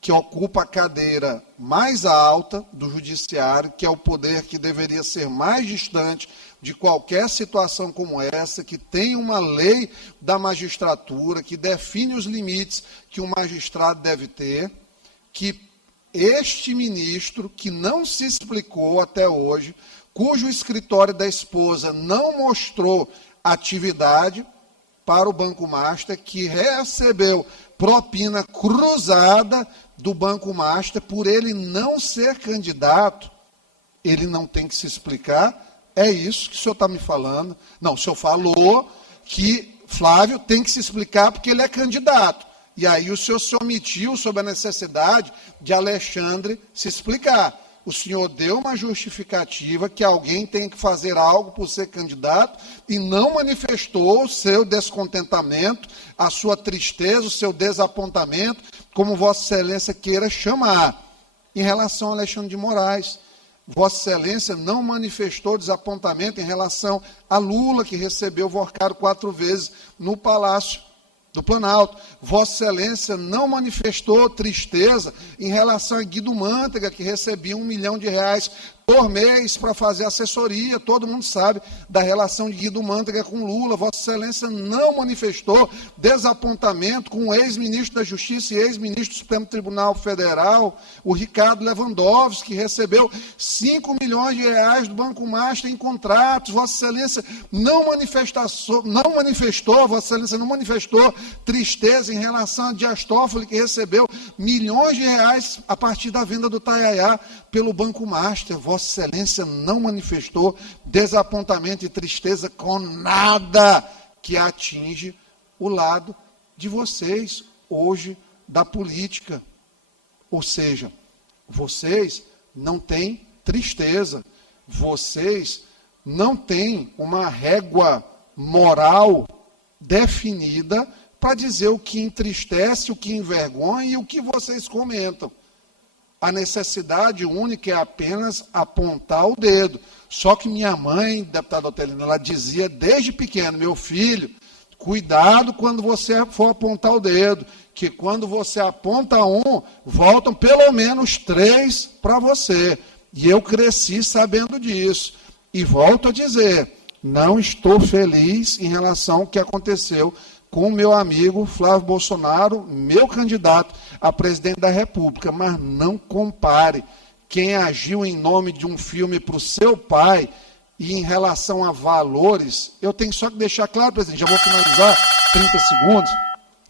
que ocupa a cadeira mais alta do Judiciário, que é o poder que deveria ser mais distante de qualquer situação como essa, que tem uma lei da magistratura, que define os limites que um magistrado deve ter, que este ministro, que não se explicou até hoje, cujo escritório da esposa não mostrou atividade para o Banco Master, que recebeu propina cruzada do Banco Master, por ele não ser candidato, ele não tem que se explicar. É isso que o senhor está me falando. Não, o senhor falou que Flávio tem que se explicar porque ele é candidato. E aí o senhor se omitiu sobre a necessidade de Alexandre se explicar. O senhor deu uma justificativa que alguém tem que fazer algo por ser candidato e não manifestou o seu descontentamento, a sua tristeza, o seu desapontamento, como Vossa Excelência queira chamar. Em relação a Alexandre de Moraes, Vossa Excelência não manifestou desapontamento em relação a Lula, que recebeu Vorcaro 4 vezes no Palácio do Planalto. Vossa Excelência não manifestou tristeza em relação a Guido Mantega, que recebia R$1 milhão por mês para fazer assessoria. Todo mundo sabe da relação de Guido Mantega com Lula. Vossa Excelência não manifestou desapontamento com o ex-ministro da Justiça e ex-ministro do Supremo Tribunal Federal, o Ricardo Lewandowski, que recebeu 5 milhões de reais do Banco Master em contratos. Vossa Excelência não manifestou tristeza em relação a Dias Toffoli, que recebeu milhões de reais a partir da venda do Taiaiá pelo Banco Master. Vossa Excelência não manifestou desapontamento e tristeza com nada que atinge o lado de vocês hoje da política. Ou seja, vocês não têm tristeza, vocês não têm uma régua moral definida para dizer o que entristece, o que envergonha e o que vocês comentam. A necessidade única é apenas apontar o dedo. Só que minha mãe, deputada Otelina, ela dizia desde pequeno: meu filho, cuidado quando você for apontar o dedo, que quando você aponta um, voltam pelo menos 3 para você. E eu cresci sabendo disso. E volto a dizer, não estou feliz em relação ao que aconteceu com o meu amigo Flávio Bolsonaro, meu candidato a presidente da República, mas não compare quem agiu em nome de um filme para o seu pai e em relação a valores. Eu tenho só que deixar claro, presidente, já vou finalizar 30 segundos,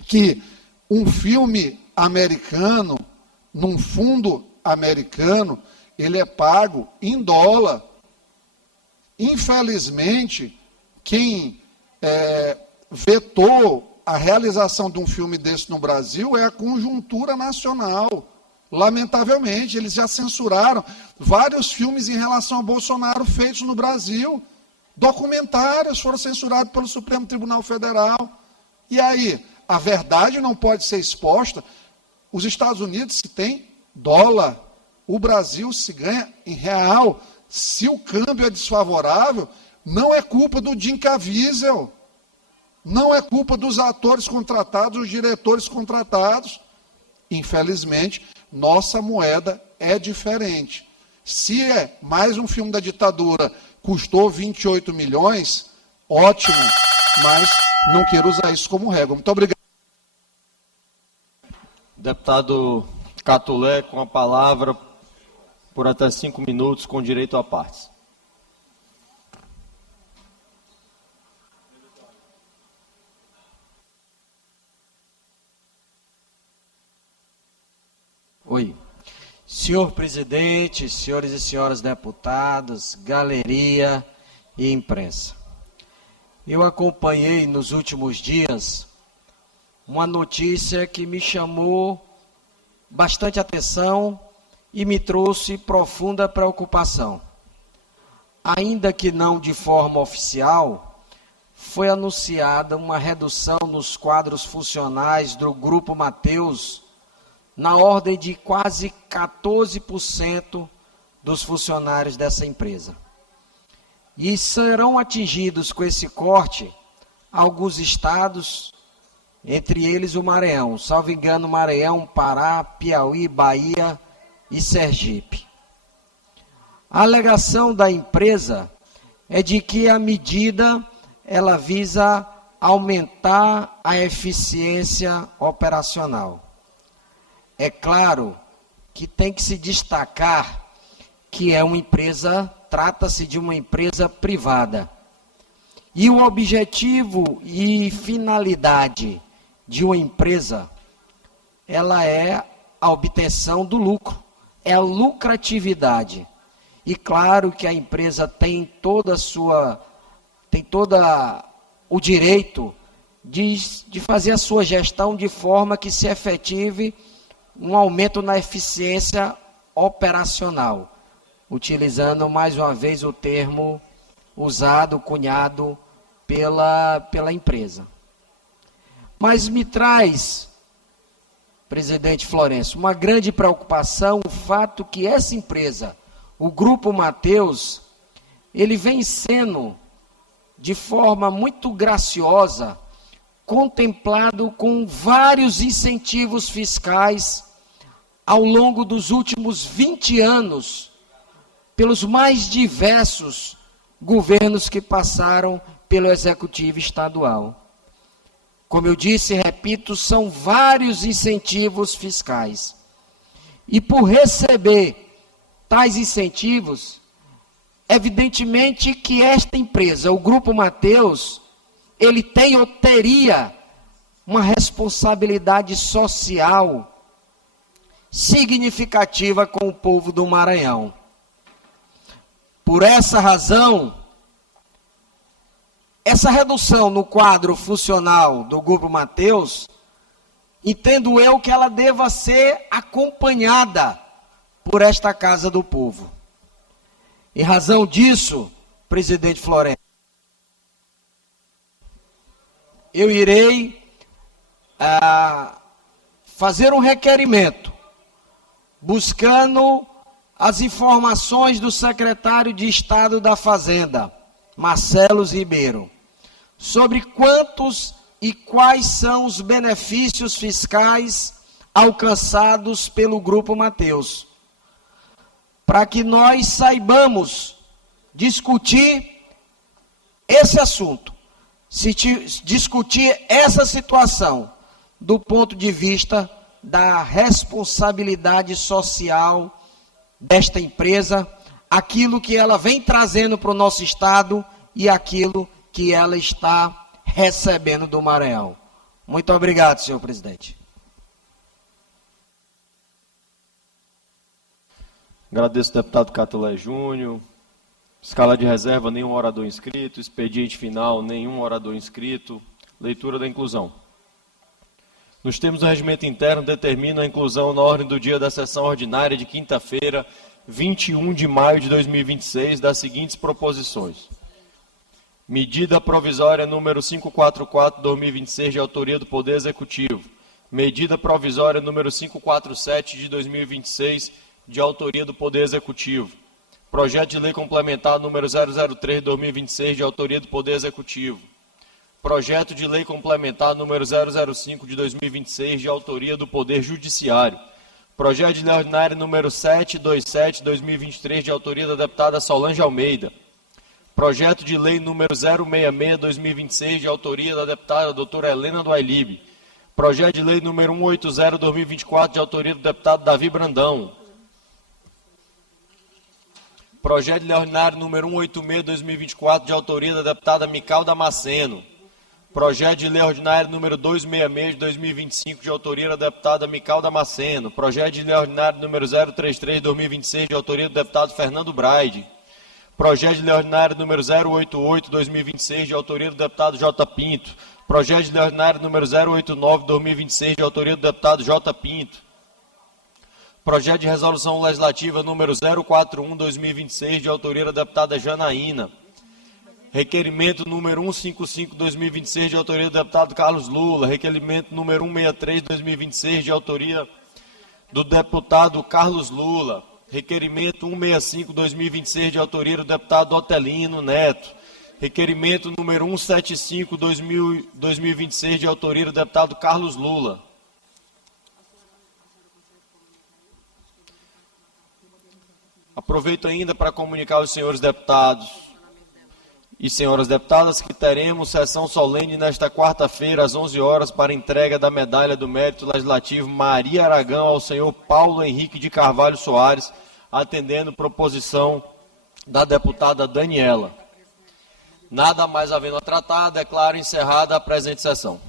que um filme americano, num fundo americano, ele é pago em dólar. Infelizmente, quem vetou a realização de um filme desse no Brasil é a conjuntura nacional. Lamentavelmente, eles já censuraram vários filmes em relação a Bolsonaro feitos no Brasil. Documentários foram censurados pelo Supremo Tribunal Federal. E aí, a verdade não pode ser exposta. Os Estados Unidos se tem dólar, o Brasil se ganha em real. Se o câmbio é desfavorável, não é culpa do Jim Caviezel, não é culpa dos atores contratados, dos diretores contratados. Infelizmente, nossa moeda é diferente. Se é mais um filme da ditadura, custou 28 milhões, ótimo, mas não quero usar isso como régua. Muito obrigado. Deputado Catulé, com a palavra por até 5 minutos, com direito a partes. Oi. Senhor presidente, senhores e senhoras deputados, galeria e imprensa. Eu acompanhei nos últimos dias uma notícia que me chamou bastante atenção e me trouxe profunda preocupação. Ainda que não de forma oficial, foi anunciada uma redução nos quadros funcionais do Grupo Mateus na ordem de quase 14% dos funcionários dessa empresa. E serão atingidos com esse corte alguns estados, entre eles o Maranhão, salvo engano, Maranhão, Pará, Piauí, Bahia e Sergipe. A alegação da empresa é de que a medida ela visa aumentar a eficiência operacional. É claro que tem que se destacar que é uma empresa, trata-se de uma empresa privada. E o objetivo e finalidade de uma empresa, ela é a obtenção do lucro, é a lucratividade. E claro que a empresa tem todo o direito de fazer a sua gestão de forma que se efetive um aumento na eficiência operacional, utilizando mais uma vez o termo usado, cunhado pela empresa. Mas me traz, presidente Florencio, uma grande preocupação o fato que essa empresa, o Grupo Mateus, ele vem sendo, de forma muito graciosa, contemplado com vários incentivos fiscais ao longo dos últimos 20 anos pelos mais diversos governos que passaram pelo Executivo Estadual. Como eu disse e repito, são vários incentivos fiscais. E por receber tais incentivos, evidentemente que esta empresa, o Grupo Mateus, ele tem ou teria uma responsabilidade social significativa com o povo do Maranhão. Por essa razão, essa redução no quadro funcional do Grupo Mateus, entendo eu que ela deva ser acompanhada por esta Casa do Povo. Em razão disso, presidente Florencio, eu irei fazer um requerimento, buscando as informações do secretário de Estado da Fazenda, Marcelo Ribeiro, sobre quantos e quais são os benefícios fiscais alcançados pelo Grupo Mateus, para que nós saibamos discutir esse assunto, discutir essa situação do ponto de vista da responsabilidade social desta empresa, aquilo que ela vem trazendo para o nosso Estado e aquilo que ela está recebendo do Maranhão. Muito obrigado, senhor presidente. Agradeço ao deputado Catulé Júnior. Escala de reserva, nenhum orador inscrito. Expediente final, nenhum orador inscrito. Leitura da inclusão. Nos termos do regimento interno, determina a inclusão na ordem do dia da sessão ordinária de quinta-feira, 21 de maio de 2026, das seguintes proposições. Medida provisória número 544/2026, de autoria do Poder Executivo. Medida provisória número 547 de 2026, de autoria do Poder Executivo. Projeto de lei complementar número 003/2026, de autoria do Poder Executivo. Projeto de lei complementar número 005 de 2026, de autoria do Poder Judiciário. Projeto de lei ordinária número 727/2023, de autoria da deputada Solange Almeida. Projeto de lei número 066/2026, de autoria da deputada doutora Helena do Ailib. Projeto de lei número 180/2024, de autoria do deputado Davi Brandão. Projeto de lei ordinário número 186/2024, de autoria da deputada Mical Damasceno. Projeto de lei ordinário número 266 de 2025, de autoria da deputada Mical Damasceno. Projeto de lei ordinário número 033 de 2026, de autoria do deputado Fernando Braide. Projeto de lei ordinário número 088 de 2026, de autoria do deputado J. Pinto. Projeto de lei ordinário número 089 de 2026, de autoria do deputado J. Pinto. Projeto de resolução legislativa número 041 de 2026, de autoria da deputada Janaína. Requerimento número 155 de 2026, de autoria do deputado Carlos Lula. Requerimento número 163 de 2026, de autoria do deputado Carlos Lula. Requerimento 165 de 2026, de autoria do deputado Otelino Neto. Requerimento número 175 de 2026, de autoria do deputado Carlos Lula. Aproveito ainda para comunicar aos senhores deputados e senhoras deputadas que teremos sessão solene nesta quarta-feira, às 11 horas, para entrega da medalha do mérito legislativo Maria Aragão ao senhor Paulo Henrique de Carvalho Soares, atendendo proposição da deputada Daniela. Nada mais havendo a tratar, declaro encerrada a presente sessão.